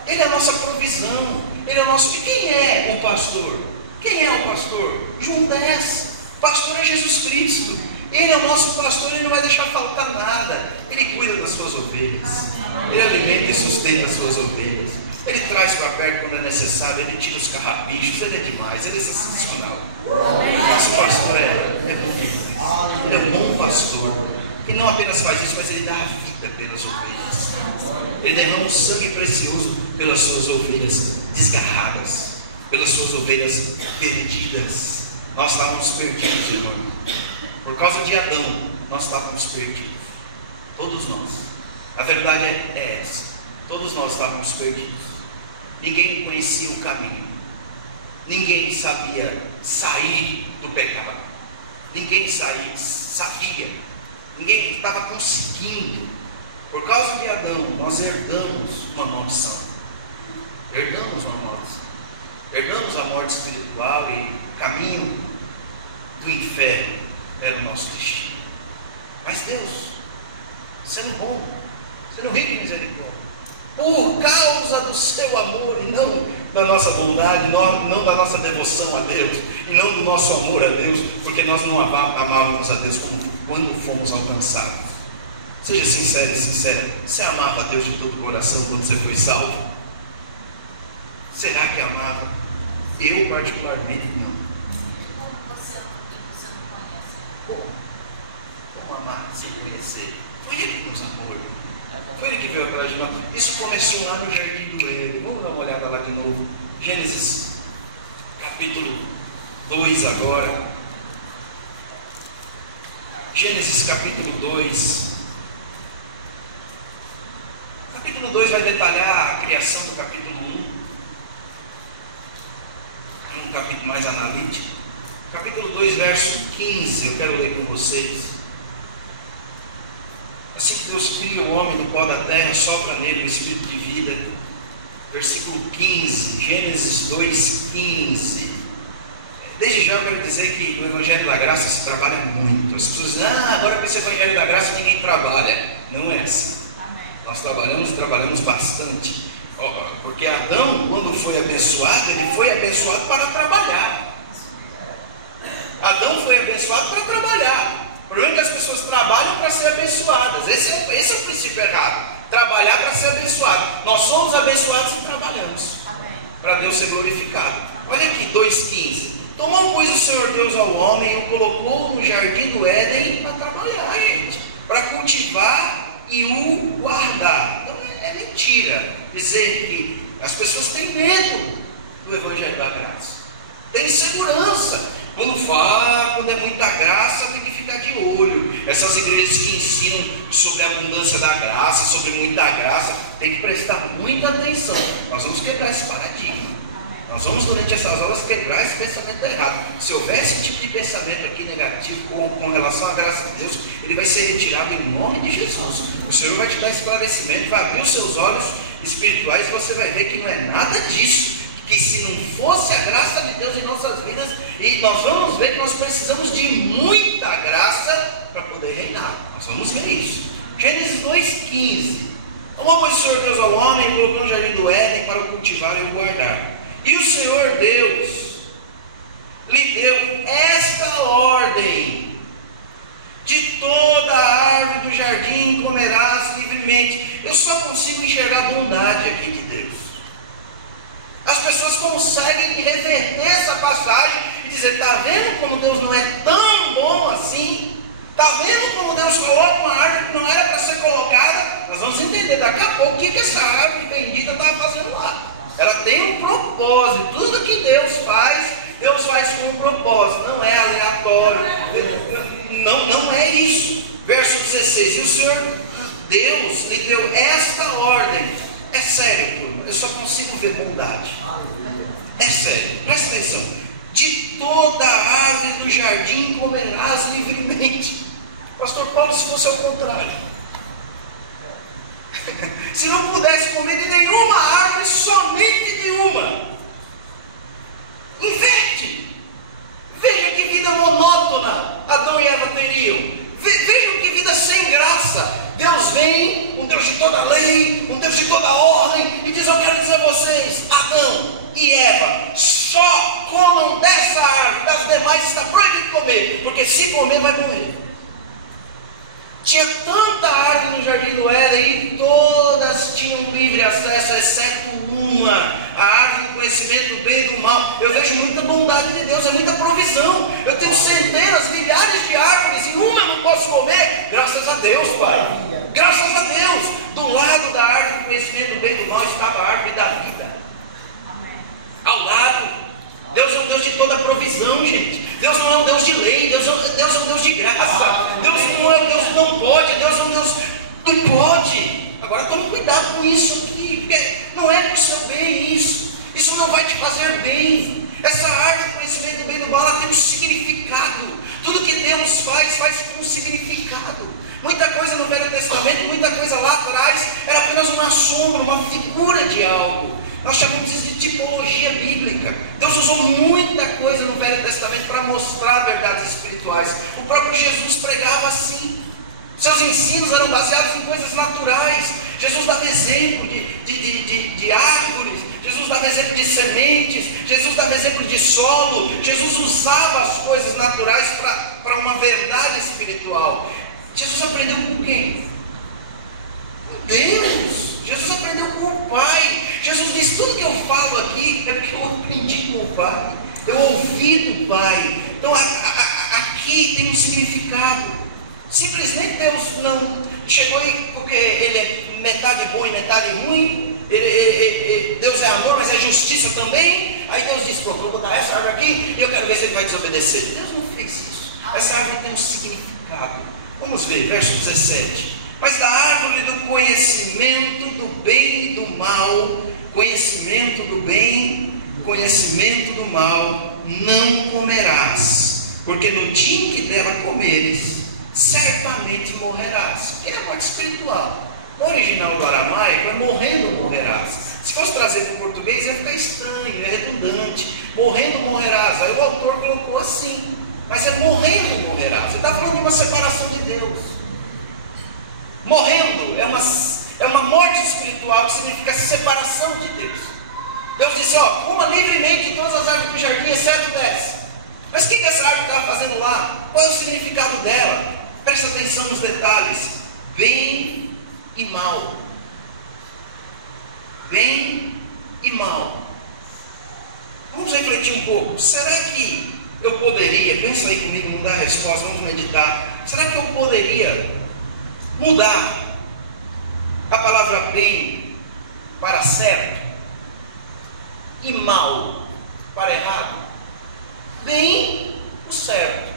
Ele é a nossa provisão. Ele é o nosso... E quem é o pastor? Quem é o pastor? João 10. Pastor é Jesus Cristo. Ele é o nosso pastor. Ele não vai deixar faltar nada. Ele cuida das suas ovelhas. Ele alimenta e sustenta as suas ovelhas. Ele traz para perto quando é necessário. Ele tira os carrapichos. Ele é demais. Ele é sensacional. Nosso pastor é bom demais. Ele é um bom pastor. Ele não apenas faz isso, mas ele dá a vida pelas ovelhas. Ele derrama um sangue precioso pelas suas ovelhas desgarradas, pelas suas ovelhas perdidas. Nós estávamos perdidos, irmão. Por causa de Adão, nós estávamos perdidos. Todos nós. A verdade é essa. Todos nós estávamos perdidos. Ninguém conhecia o caminho. Ninguém sabia sair do pecado. Ninguém sabia. Ninguém estava conseguindo. Por causa de Adão, nós herdamos uma maldição. Herdamos uma maldição. Herdamos a morte espiritual e o caminho do inferno era o nosso destino. Mas Deus, sendo bom, sendo rico em misericórdia, por causa do seu amor e não da nossa bondade, não da nossa devoção a Deus, e não do nosso amor a Deus, porque nós não amávamos a Deus quando fomos alcançados. Seja sincero e sincera. Você amava a Deus de todo o coração quando você foi salvo? Será que amava? Eu particularmente não. Como amar sem conhecer? Foi Ele que nos amou. Foi Ele que veio atrás de nós. Isso começou lá no Jardim do Éden. Vamos dar uma olhada lá de novo. Gênesis capítulo 2 agora. Gênesis capítulo 2. Capítulo 2 vai detalhar a criação do capítulo 1. É um capítulo mais analítico. Capítulo 2, verso 15, eu quero ler com vocês. Assim que Deus cria o homem do pó da terra, sopra nele o espírito de vida. Versículo 15, Gênesis 2, 15. Desde já eu quero dizer que no Evangelho da Graça se trabalha muito. As pessoas dizem: agora com esse Evangelho da Graça ninguém trabalha. Não é assim. Nós trabalhamos bastante. Porque Adão, quando foi abençoado, ele foi abençoado para trabalhar. Adão foi abençoado para trabalhar. O problema é que as pessoas trabalham para ser abençoadas. Esse é o princípio errado. Trabalhar para ser abençoado. Nós somos abençoados e trabalhamos. Para Deus ser glorificado. Olha aqui, 2,15. Tomou, pois, o Senhor Deus ao homem e o colocou no jardim do Éden para trabalhar, gente. Para cultivar e o guardar. Então é mentira dizer que as pessoas têm medo do Evangelho da Graça. Tem segurança. Quando é muita graça, tem que ficar de olho. Essas igrejas que ensinam sobre a abundância da graça, sobre muita graça, tem que prestar muita atenção. Nós vamos quebrar esse paradigma. Nós vamos, durante essas aulas, quebrar esse pensamento errado. Se houver esse tipo de pensamento aqui negativo com relação à graça de Deus, ele vai ser retirado em nome de Jesus. O Senhor vai te dar esclarecimento, vai abrir os seus olhos espirituais e você vai ver que não é nada disso. Que se não fosse a graça de Deus em nossas vidas, e nós vamos ver que nós precisamos de muita graça para poder reinar. Nós vamos ver isso. Gênesis 2,15. Tomou, pois, o Senhor Deus ao homem e colocou no jardim do Éden para o cultivar e o guardar. E o Senhor Deus lhe deu esta ordem: de toda a árvore do jardim comerás livremente. Eu só consigo enxergar a bondade aqui de Deus. As pessoas conseguem reverter essa passagem e dizer: está vendo como Deus não é tão bom assim? Está vendo como Deus coloca uma árvore que não era para ser colocada? Nós vamos entender daqui a pouco o que essa árvore bendita estava fazendo lá. Ela tem um propósito. Tudo que Deus faz com um propósito. Não é aleatório. aleatório. Não é isso. Verso 16: e o Senhor Deus lhe deu esta ordem. É sério, turma, eu só consigo ver bondade. É sério, presta atenção. De toda a árvore do jardim comerás livremente. Pastor Paulo, se fosse ao contrário, se não pudesse comer de nenhuma árvore, somente de uma. Inverte. Veja que vida monótona Adão e Eva teriam. Vejam que vida sem graça. Deus vem, um Deus de toda lei, um Deus de toda ordem, e diz: eu quero dizer a vocês, Adão e Eva, só comam dessa árvore, das demais está proibido comer, porque se comer vai morrer. Tinha tanta árvore no jardim do Éden e todas tinham livre acesso, exceto uma, a árvore do conhecimento do bem e do mal. Eu vejo muita bondade de Deus, é muita provisão. Eu tenho centenas, milhares de árvores e uma eu não posso comer. Graças a Deus, Pai. Graças a Deus. Do lado da árvore do conhecimento do bem e do mal estava a árvore da vida. Ao lado. Deus é um Deus de toda provisão, gente. Deus não é um Deus de lei. Deus é um Deus de graça. Deus não é um Deus que não pode. Deus é um Deus que pode. Agora tome cuidado com isso aqui, porque não é para o seu bem isso. Isso não vai te fazer bem. Essa árvore do conhecimento do bem e do mal, ela tem um significado. Tudo que Deus faz com um significado. Muita coisa no Velho Testamento, muita coisa lá atrás era apenas uma sombra, uma figura de algo. Nós chamamos isso de tipologia bíblica. Deus usou muita coisa no Velho Testamento para mostrar verdades espirituais. O próprio Jesus pregava assim. Seus ensinos eram baseados em coisas naturais. Jesus dava exemplo de árvores. Jesus dava exemplo de sementes. Jesus dava exemplo de solo. Jesus usava as coisas naturais para uma verdade espiritual. Jesus aprendeu com quem? Com Deus. Jesus aprendeu com o Pai. Jesus disse: tudo que eu falo aqui é porque eu aprendi com o Pai. Eu ouvi do Pai. Então aqui tem um significado. Simplesmente Deus não chegou aí porque Ele é metade bom e metade ruim. Deus é amor, mas é justiça também. Aí Deus disse: pronto, vou botar essa árvore aqui e eu quero ver se Ele vai desobedecer. Deus não fez isso. Essa árvore tem um significado. Vamos ver, verso 17. Mas da árvore do conhecimento do bem e do mal, conhecimento do bem, conhecimento do mal, não comerás, porque no dia em que dela comeres, certamente morrerás. Que é a morte espiritual. No original do aramaico é morrendo morrerás. Se fosse trazer para o português ia ficar estranho, é redundante. Morrendo morrerás. Aí o autor colocou assim. Mas é morrendo morrerás. Ele está falando de uma separação de Deus. Morrendo é uma morte espiritual, que significa separação de Deus. Deus disse: ó, coma livremente todas as árvores do jardim, exceto dessa. Mas o que essa árvore estava fazendo lá? Qual é o significado dela? Presta atenção nos detalhes. Bem e mal. Bem e mal. Vamos refletir um pouco. Será que eu poderia, pensa aí comigo, não dá resposta, vamos meditar. Será que eu poderia mudar a palavra bem para certo e mal para errado? Bem, o certo,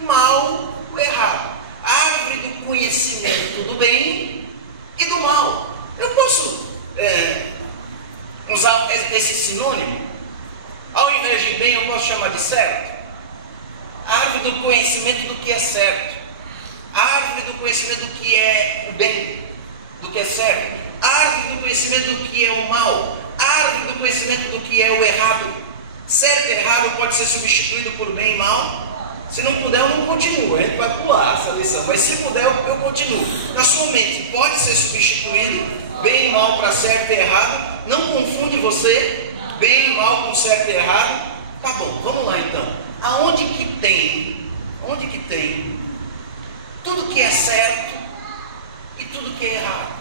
mal, o errado. Árvore do conhecimento do bem e do mal. Eu posso usar esse sinônimo? Ao invés de bem, eu posso chamar de certo? Árvore do conhecimento do que é certo. Árvore do conhecimento do que é o bem, do que é certo. Árvore do conhecimento do que é o mal. Árvore do conhecimento do que é o errado. Certo e errado pode ser substituído por bem e mal? Se não puder, eu não continuo. A gente vai pular essa lição. Mas se puder, eu continuo. Na sua mente, pode ser substituído bem e mal para certo e errado. Não confunde você bem e mal com certo e errado. Tá bom, vamos lá então. Aonde que tem tudo que é certo e tudo que é errado?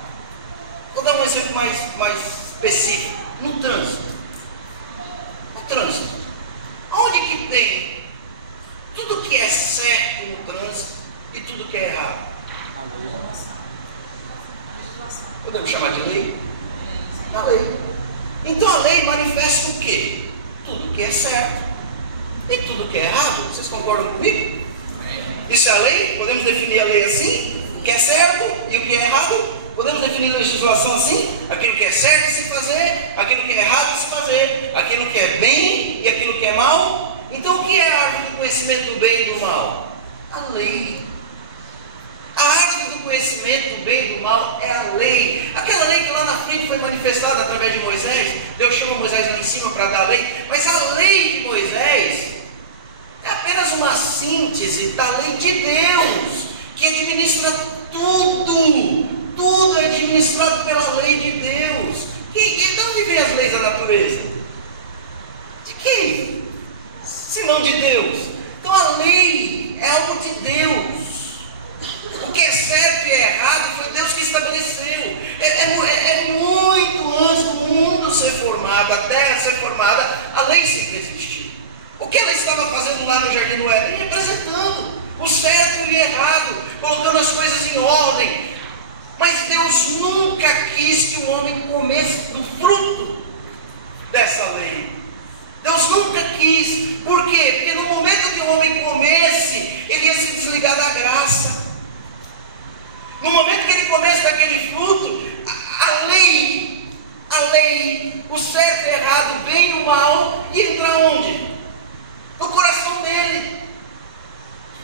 Vou dar um exemplo mais específico. No trânsito. No trânsito. Aonde que tem tudo que é certo no trânsito e tudo que é errado? Podemos chamar de lei? Na lei. Então a lei manifesta o quê? Tudo que é certo E tudo que é errado, vocês concordam comigo? Isso é a lei? Podemos definir a lei assim? O que é certo e o que é errado? Podemos definir a legislação assim? Aquilo que é certo se fazer, aquilo que é errado se fazer, aquilo que é bem e aquilo que é mal. Então o que é a árvore do conhecimento do bem e do mal? A lei. A árvore do conhecimento do bem e do mal é a lei. Aquela lei que lá na frente foi manifestada através de Moisés. Deus chama Moisés lá em cima para dar a lei. Mas a lei de Moisés é apenas uma síntese da lei de Deus, que administra tudo. Tudo é administrado pela lei de Deus. E de onde vêm as leis da natureza? De quem? Se não de Deus. Então a lei é algo de Deus. O que é certo e é errado foi Deus que estabeleceu. É muito antes do mundo ser formado, a terra ser formada, a lei sempre existiu. O que ela estava fazendo lá no Jardim do Éden? Representando o certo e o errado, colocando as coisas em ordem. Mas Deus nunca quis que o homem comesse do fruto dessa lei. Deus nunca quis. Por quê? Porque no momento que o homem comesse, ele ia se desligar da graça. No momento que ele comesse daquele fruto, a lei, o certo e errado, o bem e o mal, ia entrar onde? No coração dele.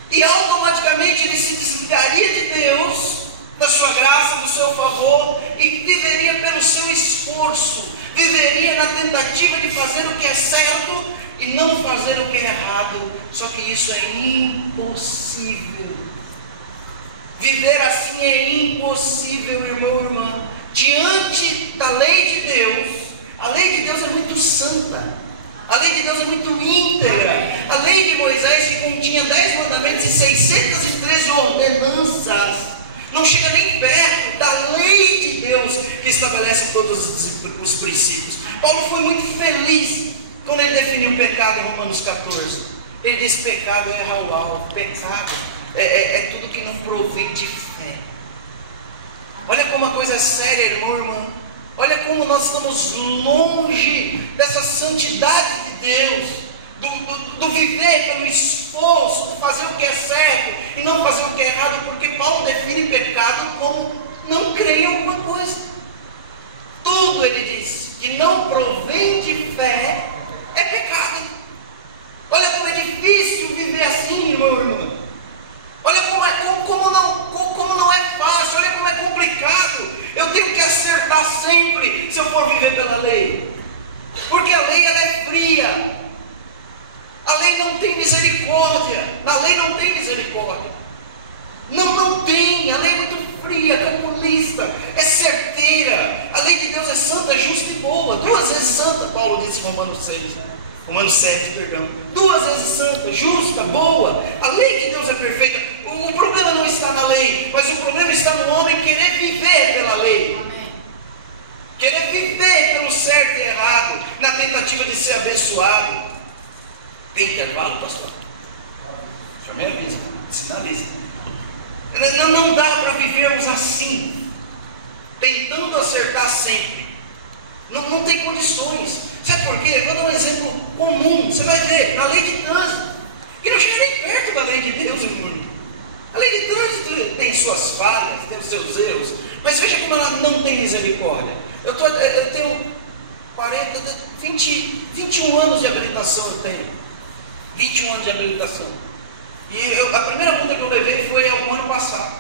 E automaticamente ele se desligaria de Deus, da sua graça, do seu favor, e viveria pelo seu esforço, viveria na tentativa de fazer o que é certo e não fazer o que é errado. Só que isso é impossível. Viver assim é impossível, irmão e irmã. Diante da lei de Deus, a lei de Deus é muito santa, a lei de Deus é muito íntegra. A lei de Moisés, que continha 10 mandamentos e 613 ordenanças, não chega nem perto da lei de Deus que estabelece todos os princípios. Paulo foi muito feliz quando ele definiu o pecado em Romanos 14. Ele disse: pecado é errar o alvo, pecado é tudo que não provém de fé. Olha como a coisa é séria, irmão e irmã. Olha como nós estamos longe dessa santidade de Deus, do viver pelo esforço, de fazer o que é certo e não fazer o que é errado, porque Paulo define pecado como não crer em alguma coisa. Tudo, ele diz, que não provém de fé é pecado. Olha como é difícil viver assim, irmão e irmã. Olha como não é fácil, olha como é complicado. Eu tenho que acertar sempre se eu for viver pela lei, porque a lei ela é fria. A lei não tem misericórdia. Na lei não tem misericórdia. Não tem. A lei é muito fria, calculista, é certeira. A lei de Deus é santa, justa e boa. 2 vezes santa, Paulo disse em Romanos 7, perdão. 2 vezes santa, justa, boa. A lei de Deus é perfeita. O problema não está na lei, mas o problema está no homem querer viver pela lei. Querer viver pelo certo e errado, na tentativa de ser abençoado. Tem intervalo, pastor? Já me avisa, sinaliza. Não dá para vivermos assim, tentando acertar sempre. Não tem condições. Sabe por quê? Vou dar um exemplo comum. Você vai ver, na lei de trânsito, que não chega nem perto da lei de Deus, irmão. A lei de trânsito tem suas falhas, tem os seus erros, mas veja como ela não tem misericórdia. Eu tenho 21 anos de habilitação, eu tenho. 21 anos de habilitação. E a primeira multa que eu levei foi o ano passado.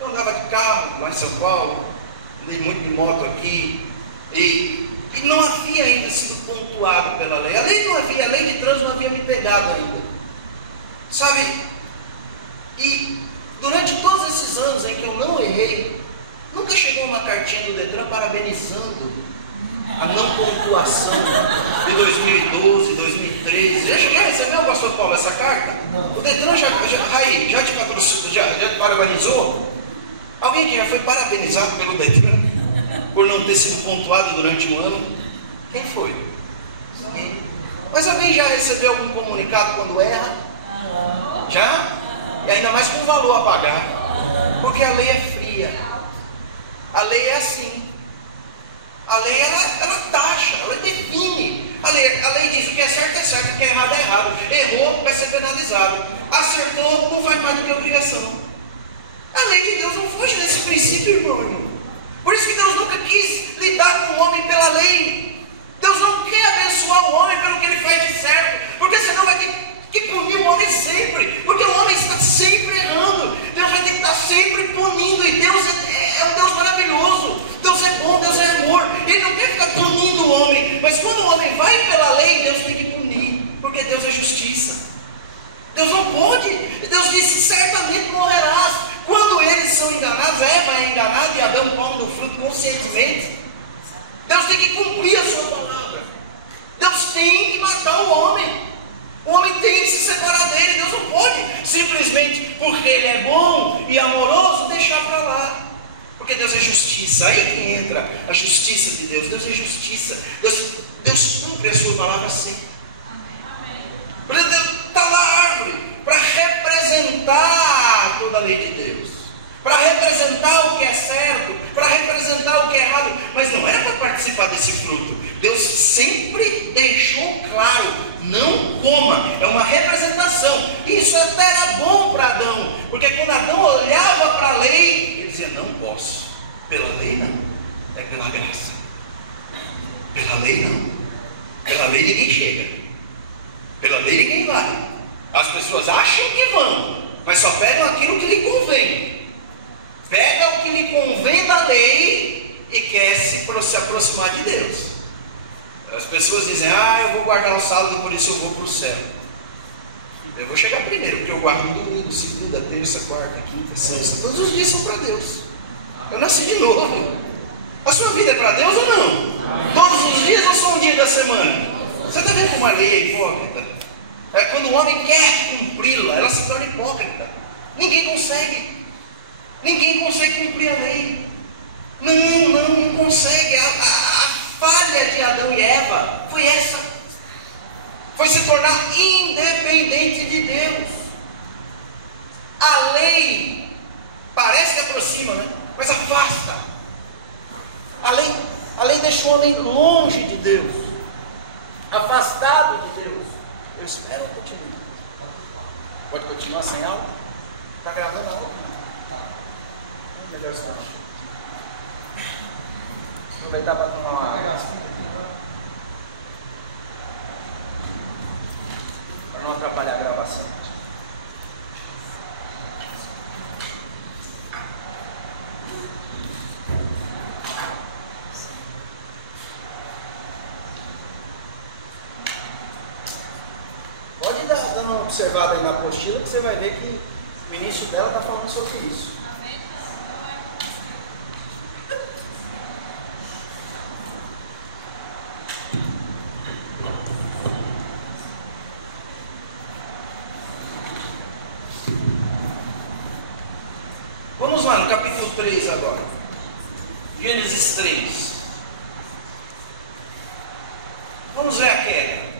Eu andava de carro lá em São Paulo, andei muito de moto aqui, e não havia ainda sido pontuado pela lei. A lei não havia, a lei de trânsito não havia me pegado ainda. Sabe? E durante todos esses anos em que eu não errei, nunca chegou uma cartinha do Detran parabenizando a não pontuação de 2012, 2013. Já recebeu, pastor Paulo, essa carta? Não. O Detran já te patrocinou, já te parabenizou? Alguém que já foi parabenizado pelo Detran por não ter sido pontuado durante um ano? Quem foi? Ninguém. Mas alguém já recebeu algum comunicado quando erra? Já? E ainda mais com valor a pagar. Porque a lei é fria. A lei é assim. A lei, ela taxa, ela define. A lei diz o que é certo, o que é errado. Errou, vai ser penalizado. Acertou, não faz mais do que obrigação. A lei de Deus não foge desse princípio, irmão. Por isso que Deus nunca quis lidar com o homem pela lei. Deus não quer abençoar o homem pelo que ele faz de certo, porque senão vai ter que punir o homem sempre, porque o homem está sempre errando. Deus vai ter que estar sempre punindo, e Deus é um Deus maravilhoso. Deus é bom, Deus é amor. Ele não quer ficar punindo o homem, mas quando o homem vai pela lei, Deus tem que punir, porque Deus é justiça. Deus não pode. Deus disse: certamente morrerás. Quando eles são enganados, Eva é enganada e Adão come do fruto conscientemente. Deus tem que cumprir a sua palavra. Deus tem que matar o homem. O homem tem que se separar dele. Deus não pode simplesmente porque ele é bom e amoroso deixar para lá. Porque Deus é justiça. Aí que entra a justiça de Deus. Deus é justiça. Deus cumpre a sua palavra sempre. Por exemplo, está lá a árvore para representar toda a lei de Deus, para representar o que é certo, para representar o que é errado, mas não era para participar desse fruto. Deus sempre deixou claro: não coma. É uma representação. Isso até era bom para Adão, porque quando Adão olhava para a lei, ele dizia: não posso. Pela lei não, é pela graça. Pela lei não. Pela lei ninguém chega. Pela lei ninguém vai. As pessoas acham que vão, mas só pegam aquilo que lhe convém. Pega o que lhe convém da lei e quer se aproximar de Deus. As pessoas dizem: eu vou guardar o sábado e por isso eu vou para o céu. Eu vou chegar primeiro, porque eu guardo domingo, segunda, terça, quarta, quinta, sexta. Todos os dias são para Deus. Eu nasci de novo. A sua vida é para Deus ou não? Todos os dias ou só um dia da semana? Você está vendo como a lei é hipócrita? Quando o homem quer cumpri-la, ela se torna hipócrita. Ninguém consegue. Ninguém consegue cumprir a lei. Não consegue. A falha de Adão e Eva foi essa. Foi se tornar independente de Deus. A lei parece que aproxima, né? Mas afasta. A lei deixa o homem longe de Deus, afastado de Deus. Eu espero que continue. Pode continuar sem aula? Está gravando a aula? Não, melhor se não. Aproveitar para tomar uma água. Para não atrapalhar a gravação. Pode dar uma observada aí na apostila, que você vai ver que o início dela está falando sobre isso. Vamos lá no capítulo 3 agora. Gênesis 3. Vamos ver a queda.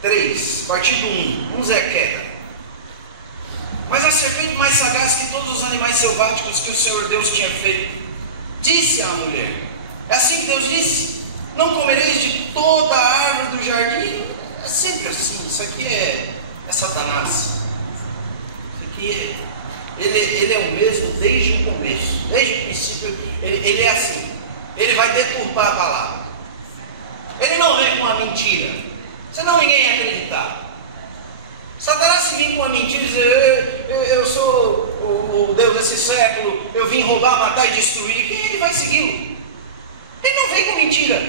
3, partido 1, vamos ver a queda. Mas a serpente mais sagaz que todos os animais selváticos que o Senhor Deus tinha feito, disse à mulher: é assim que Deus disse: não comereis de toda a árvore do jardim? É sempre assim. Isso aqui é Satanás. Isso aqui ele é o mesmo desde o começo, desde o princípio. Ele é assim. Ele vai deturpar a palavra. Ele não vem com uma mentira, senão ninguém ia acreditar. Satanás, se vir com uma mentira e dizer: eu sou o Deus desse século, eu vim roubar, matar e destruir, quem ele vai segui-lo? Ele não vem com mentira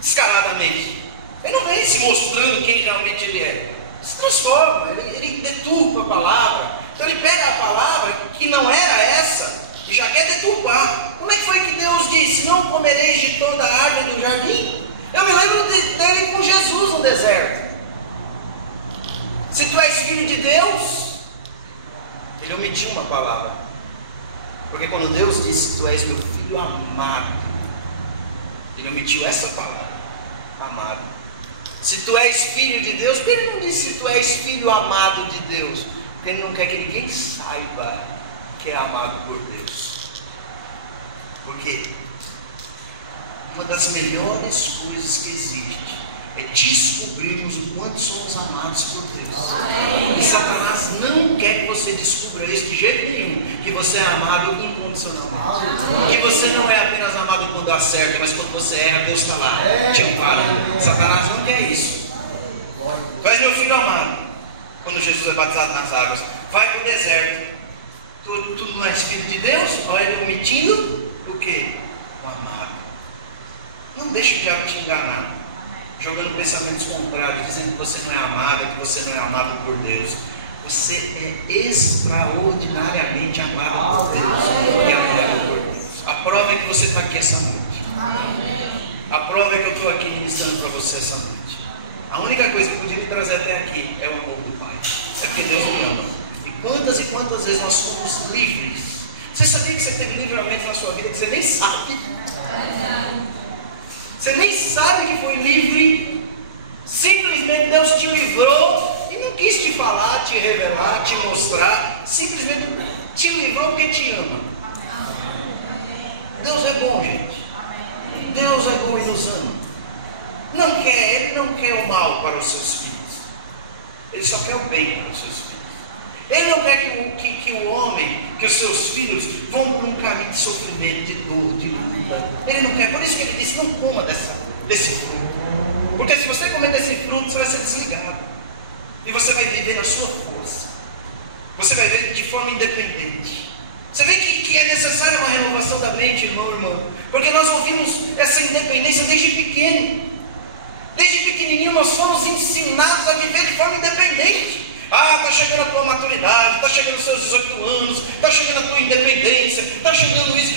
descaradamente. Ele não vem se mostrando quem realmente ele é. Ele se transforma, ele deturpa a palavra. Então ele pega a palavra que não era essa e já quer deturpar. Como é que foi que Deus disse: não comereis de toda a árvore do jardim? Eu me lembro dele com Jesus no deserto. Se tu és filho de Deus, ele omitiu uma palavra. Porque quando Deus disse: tu és meu filho amado, ele omitiu essa palavra, amado. Se tu és filho de Deus, porque ele não disse: tu és filho amado de Deus? Porque ele não quer que ninguém saiba que é amado por Deus. Porque uma das melhores coisas que existe é descobrirmos o quanto somos amados por Deus. E Satanás não quer que você descubra isso de jeito nenhum, que você é amado incondicionalmente. Que você não é apenas amado quando acerta, mas quando você erra, Deus está lá, te amparando. Satanás não quer isso. Mas meu filho amado, quando Jesus é batizado nas águas, vai para o deserto. Tu não és filho de Deus? Olha ele omitindo o quê? O amado. Não deixe o diabo te enganar, jogando pensamentos contrários, dizendo que você não é amada, que você não é amado por Deus. Você é extraordinariamente amado por Deus e amado por Deus. A prova é que você está aqui essa noite. A prova é que eu estou aqui ministrando para você essa noite. A única coisa que podia me trazer até aqui é o amor do Pai. É porque Deus me ama. E quantas vezes nós somos livres? Você sabia que você teve livramento na sua vida que você nem sabe? Você nem sabe que foi livre. Simplesmente Deus te livrou e não quis te falar, te revelar, te mostrar. Simplesmente te livrou porque te ama. Deus é bom, gente. Deus é bom e nos ama. Ele não quer o mal para os seus filhos. Ele só quer o bem para os seus filhos. Ele não quer que o homem, que os seus filhos vão por um caminho de sofrimento, de dor, de luta. Ele não quer. Por isso que ele disse, não coma desse fruto. Porque se você comer desse fruto, você vai ser desligado. E você vai viver na sua força. Você vai viver de forma independente. Você vê que é necessária uma renovação da mente, irmão. Porque nós ouvimos essa independência desde pequeno. Desde pequenininho nós fomos ensinados a viver de forma independente. Está chegando a tua maturidade, está chegando os seus 18 anos, está chegando a tua independência, está chegando isso.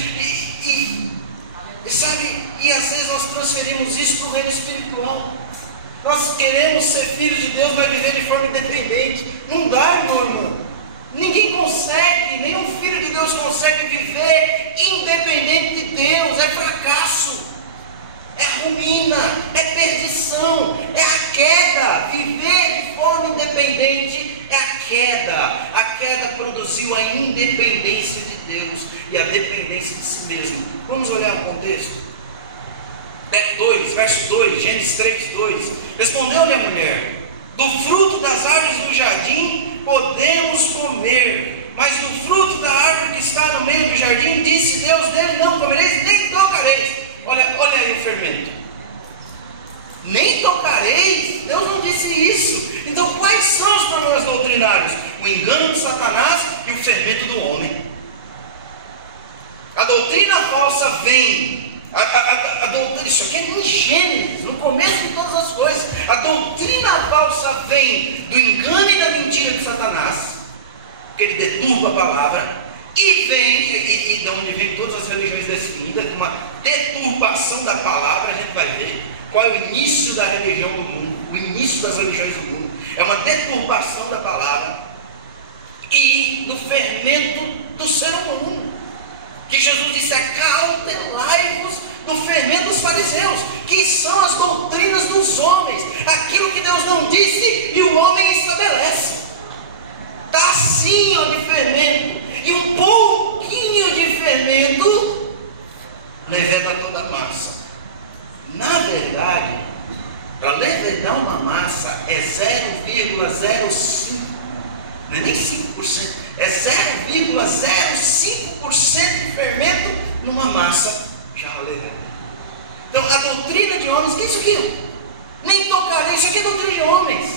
E às vezes nós transferimos isso para o reino espiritual. Nós queremos ser filhos de Deus, mas viver de forma independente. Não dá, irmão. Ninguém consegue, nenhum filho de Deus consegue viver independente de Deus. É fracasso, é ruína, é perdição, é a queda. Viver de forma independente é a queda. A queda produziu a independência de Deus e a dependência de si mesmo. Vamos olhar o contexto? Verso 2, Gênesis 3, 2. Respondeu-lhe a mulher: do fruto das árvores do jardim podemos comer, mas do fruto da árvore que está no meio do jardim, disse Deus: dele não comereis, nem tocareis. Olha aí o fermento. Nem tocareis? Deus não disse isso. Então quais são os problemas doutrinários? O engano de Satanás e o fermento do homem. A doutrina falsa vem. A doutrina, isso aqui é em Gênesis, no começo de todas as coisas. A doutrina falsa vem do engano e da mentira de Satanás, que ele deturpa a palavra, e de onde vem todas as religiões desse mundo, uma deturpação da palavra. A gente vai ver qual é o início da religião do mundo, o início das religiões do mundo, é uma deturpação da palavra e do fermento do ser humano. Que Jesus disse: acautelai-vos do fermento dos fariseus, que são as doutrinas dos homens, aquilo que Deus não disse e o homem estabelece. Está assim, de fermento, e um pouquinho de fermento leveda toda a massa. Na verdade, para levedar uma massa é 0,05, não é nem 5%, é 0,05% de fermento numa massa já leveda. Então a doutrina de homens, que é isso aqui? Nem tocarei, isso aqui é doutrina de homens.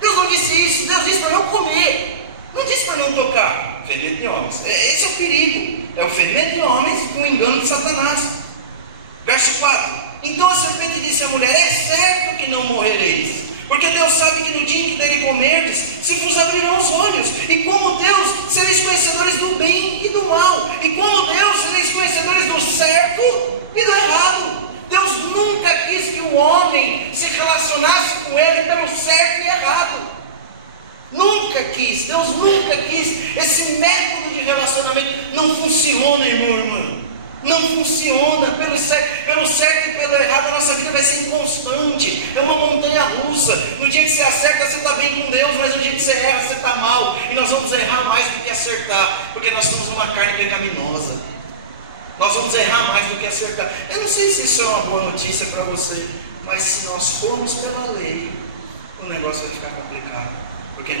Deus não disse isso, Deus disse para não comer, não disse para não tocar. Fermento de homens, esse é o perigo, é o fermento de homens e o engano de Satanás. Verso 4: então a serpente disse à mulher: é certo que não morrereis, porque Deus sabe que no dia em que dele comerdes, se vos abrirão os olhos, e como Deus sereis conhecedores do bem e do mal, e como Deus sereis conhecedores do certo e do errado. Deus nunca quis que o homem se relacionasse com ele pelo certo e errado. Nunca quis, Deus nunca quis. Esse método de relacionamento não funciona, irmão. Não funciona. Pelo certo e pelo errado, a nossa vida vai ser inconstante. É uma montanha russa. No dia que você acerta, você está bem com Deus, mas no dia que você erra, você está mal. E nós vamos errar mais do que acertar, porque nós estamos numa carne pecaminosa. Nós vamos errar mais do que acertar. Eu não sei se isso é uma boa notícia para você, mas se nós formos pela lei, o negócio vai ficar complicado. Porque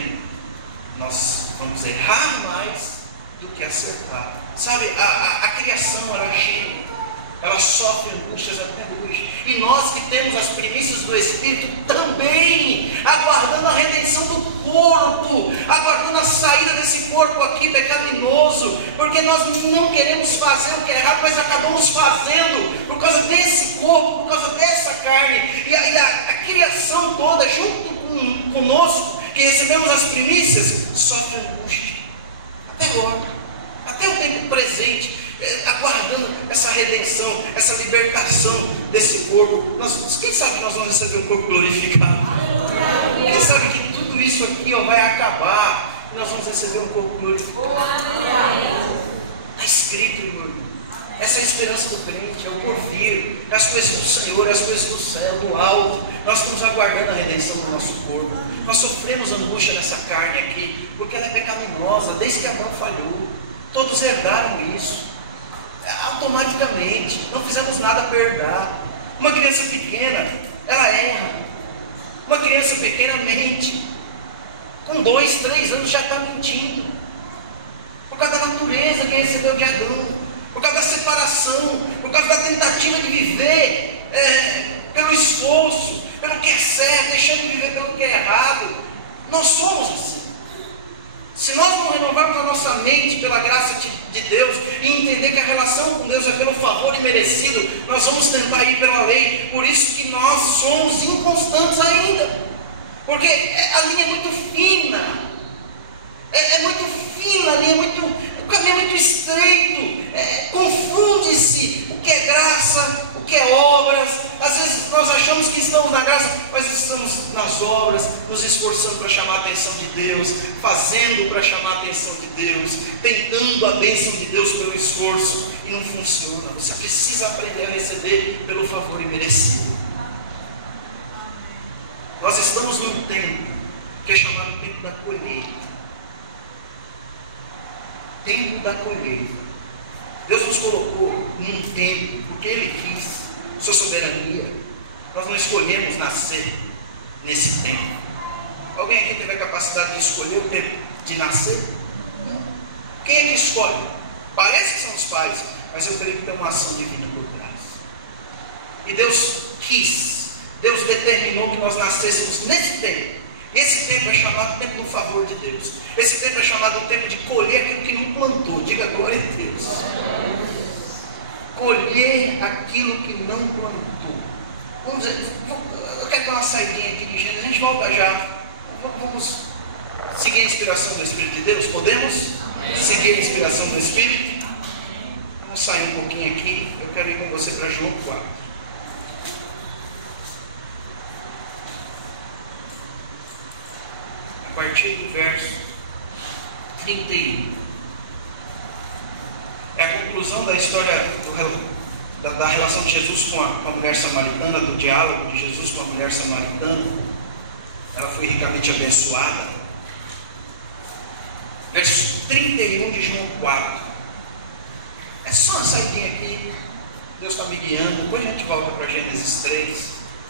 nós vamos errar mais do que acertar. Sabe, a criação, ela geme, ela sofre angústias até hoje. E nós que temos as primícias do Espírito também, aguardando a redenção do corpo, aguardando a saída desse corpo aqui pecaminoso, porque nós não queremos fazer o que é errado, mas acabamos fazendo por causa desse corpo, por causa dessa carne. E a criação toda, junto conosco, que recebemos as primícias, sofre angústia. Até agora, até o tempo presente, aguardando essa redenção, essa libertação desse corpo. Quem sabe que nós vamos receber um corpo glorificado? Quem sabe que tudo isso aqui vai acabar e nós vamos receber um corpo glorificado? Está escrito, irmão. Essa é a esperança do crente, é o porvir, é as coisas do Senhor, é as coisas do céu, do alto. Nós estamos aguardando a redenção do nosso corpo. Nós sofremos angústia nessa carne aqui, porque ela é pecaminosa, desde que Adão falhou. Todos herdaram isso, automaticamente, não fizemos nada para herdar. Uma criança pequena, ela erra. Uma criança pequena mente. Com 2, 3 anos já está mentindo. Por causa da natureza que recebeu de Adão. Por causa da separação, por causa da tentativa de viver pelo esforço, pelo que é certo, deixando de viver pelo que é errado. Nós somos assim. Se nós não renovarmos a nossa mente pela graça de Deus e entender que a relação com Deus é pelo favor imerecido, nós vamos tentar ir pela lei. Por isso que nós somos inconstantes ainda, porque a linha é muito fina. É muito fina, a linha o caminho é muito estreito, confunde-se o que é graça, o que é obras. Às vezes nós achamos que estamos na graça, mas estamos nas obras, nos esforçando para chamar a atenção de Deus, fazendo para chamar a atenção de Deus, tentando a bênção de Deus pelo esforço, e não funciona. Você precisa aprender a receber pelo favor imerecido. Nós estamos num tempo que é chamado tempo da colheita. Tempo da colheita. Deus nos colocou num tempo porque Ele quis, sua soberania. Nós não escolhemos nascer nesse tempo. Alguém aqui teve a capacidade de escolher o tempo de nascer? Não. Quem é que escolhe? Parece que são os pais, mas eu creio que tem uma ação divina por trás. E Deus quis, Deus determinou que nós nascêssemos nesse tempo. Esse tempo é chamado tempo do favor de Deus. Esse tempo é chamado o tempo de colher aquilo que não plantou. Diga glória a Deus. Colher aquilo que não plantou. Vamos dizer, eu quero dar uma saidinha aqui de Gênesis. A gente volta já. Vamos seguir a inspiração do Espírito de Deus? Podemos? Seguir a inspiração do Espírito? Vamos sair um pouquinho aqui. Eu quero ir com você para João 4. A partir do verso 31. É a conclusão da história da relação de Jesus com a mulher samaritana, do diálogo de Jesus com a mulher samaritana. Ela foi ricamente abençoada. Verso 31 de João 4. É só uma saidinha aqui. Deus está me guiando. Depois a gente volta para Gênesis 3.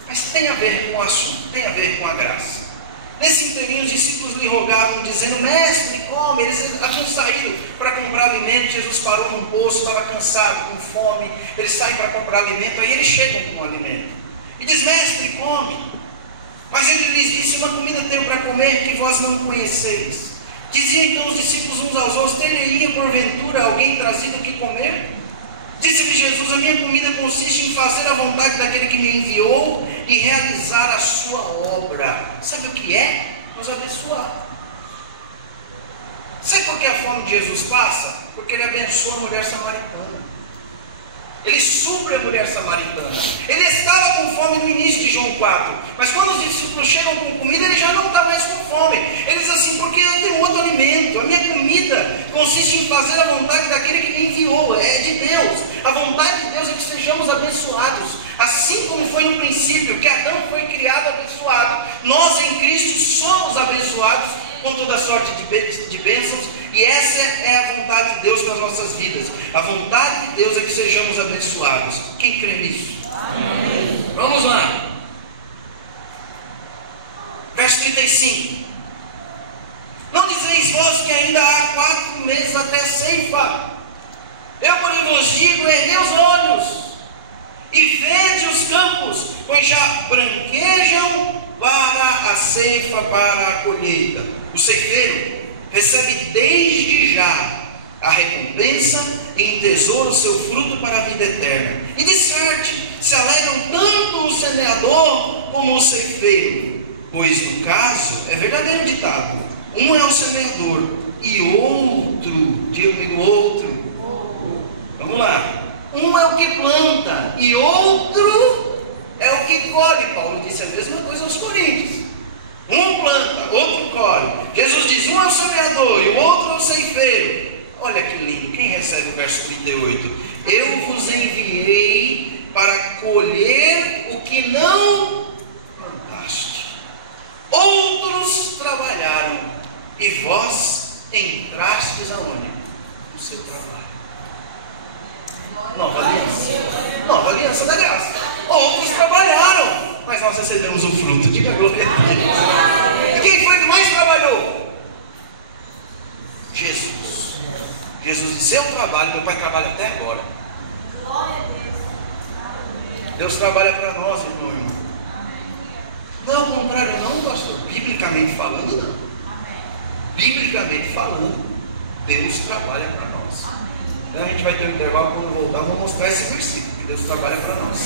Mas tem a ver com o assunto, tem a ver com a graça. Nesse inteirinho, os discípulos lhe rogavam, dizendo: Mestre, come. Eles haviam saído para comprar alimento. Jesus parou num poço, estava cansado, com fome. Eles saem para comprar alimento, aí eles chegam com o alimento. E diz: Mestre, come. Mas ele lhes disse: Uma comida tenho para comer que vós não conheceis. Diziam então os discípulos uns aos outros: Teria porventura alguém trazido o que comer? Disse-lhe Jesus: A minha comida consiste em fazer a vontade daquele que me enviou e realizar a sua obra. Sabe o que é? Nos abençoar. Sabe por que a fome de Jesus passa? Porque ele abençoa a mulher samaritana. Ele supre a mulher samaritana. Ele estava com fome no início de João 4. Mas quando os discípulos chegam com comida, ele já não está mais com fome. Ele diz assim: porque eu tenho outro alimento. A minha comida consiste em fazer a vontade daquele que me enviou. É de Deus. A vontade de Deus é que sejamos abençoados. Assim como foi no princípio, que Adão foi criado abençoado, nós em Cristo somos abençoados com toda sorte de bênçãos, e essa é a vontade de Deus para as nossas vidas. A vontade de Deus é que sejamos abençoados. Quem crê nisso? Amém. Vamos lá. Verso 35. Não dizeis vós que ainda há 4 meses até a ceifa? Eu, porém, vos digo, erguei os olhos e vede os campos, pois já branquejam para a ceifa, para a colheita. O ceifeiro recebe desde já a recompensa e em tesouro o seu fruto para a vida eterna. E disserte, se alegram tanto o semeador como o ceifeiro, pois no caso é verdadeiro ditado: um é o semeador e outro, diga comigo, outro. Vamos lá. Um é o que planta e outro é o que colhe. Paulo disse a mesma coisa aos Coríntios. Um planta, outro colhe. Jesus diz: um é o semeador e o outro é o ceifeiro. Olha que lindo. Quem recebe o verso 38? Eu vos enviei para colher o que não plantaste. Outros trabalharam e vós entrastes aonde? No seu trabalho. Nova aliança. Nova aliança da graça. Outros trabalharam, mas nós recebemos o fruto. Diga glória a Deus. E quem foi que mais trabalhou? Jesus. Jesus disse: eu trabalho, meu Pai trabalha até agora. Deus trabalha para nós, irmão. Não é o contrário não, pastor. Biblicamente falando, não. Biblicamente falando, Deus trabalha para nós. Então a gente vai ter um intervalo, quando voltar, vou mostrar esse versículo, que Deus trabalha para nós.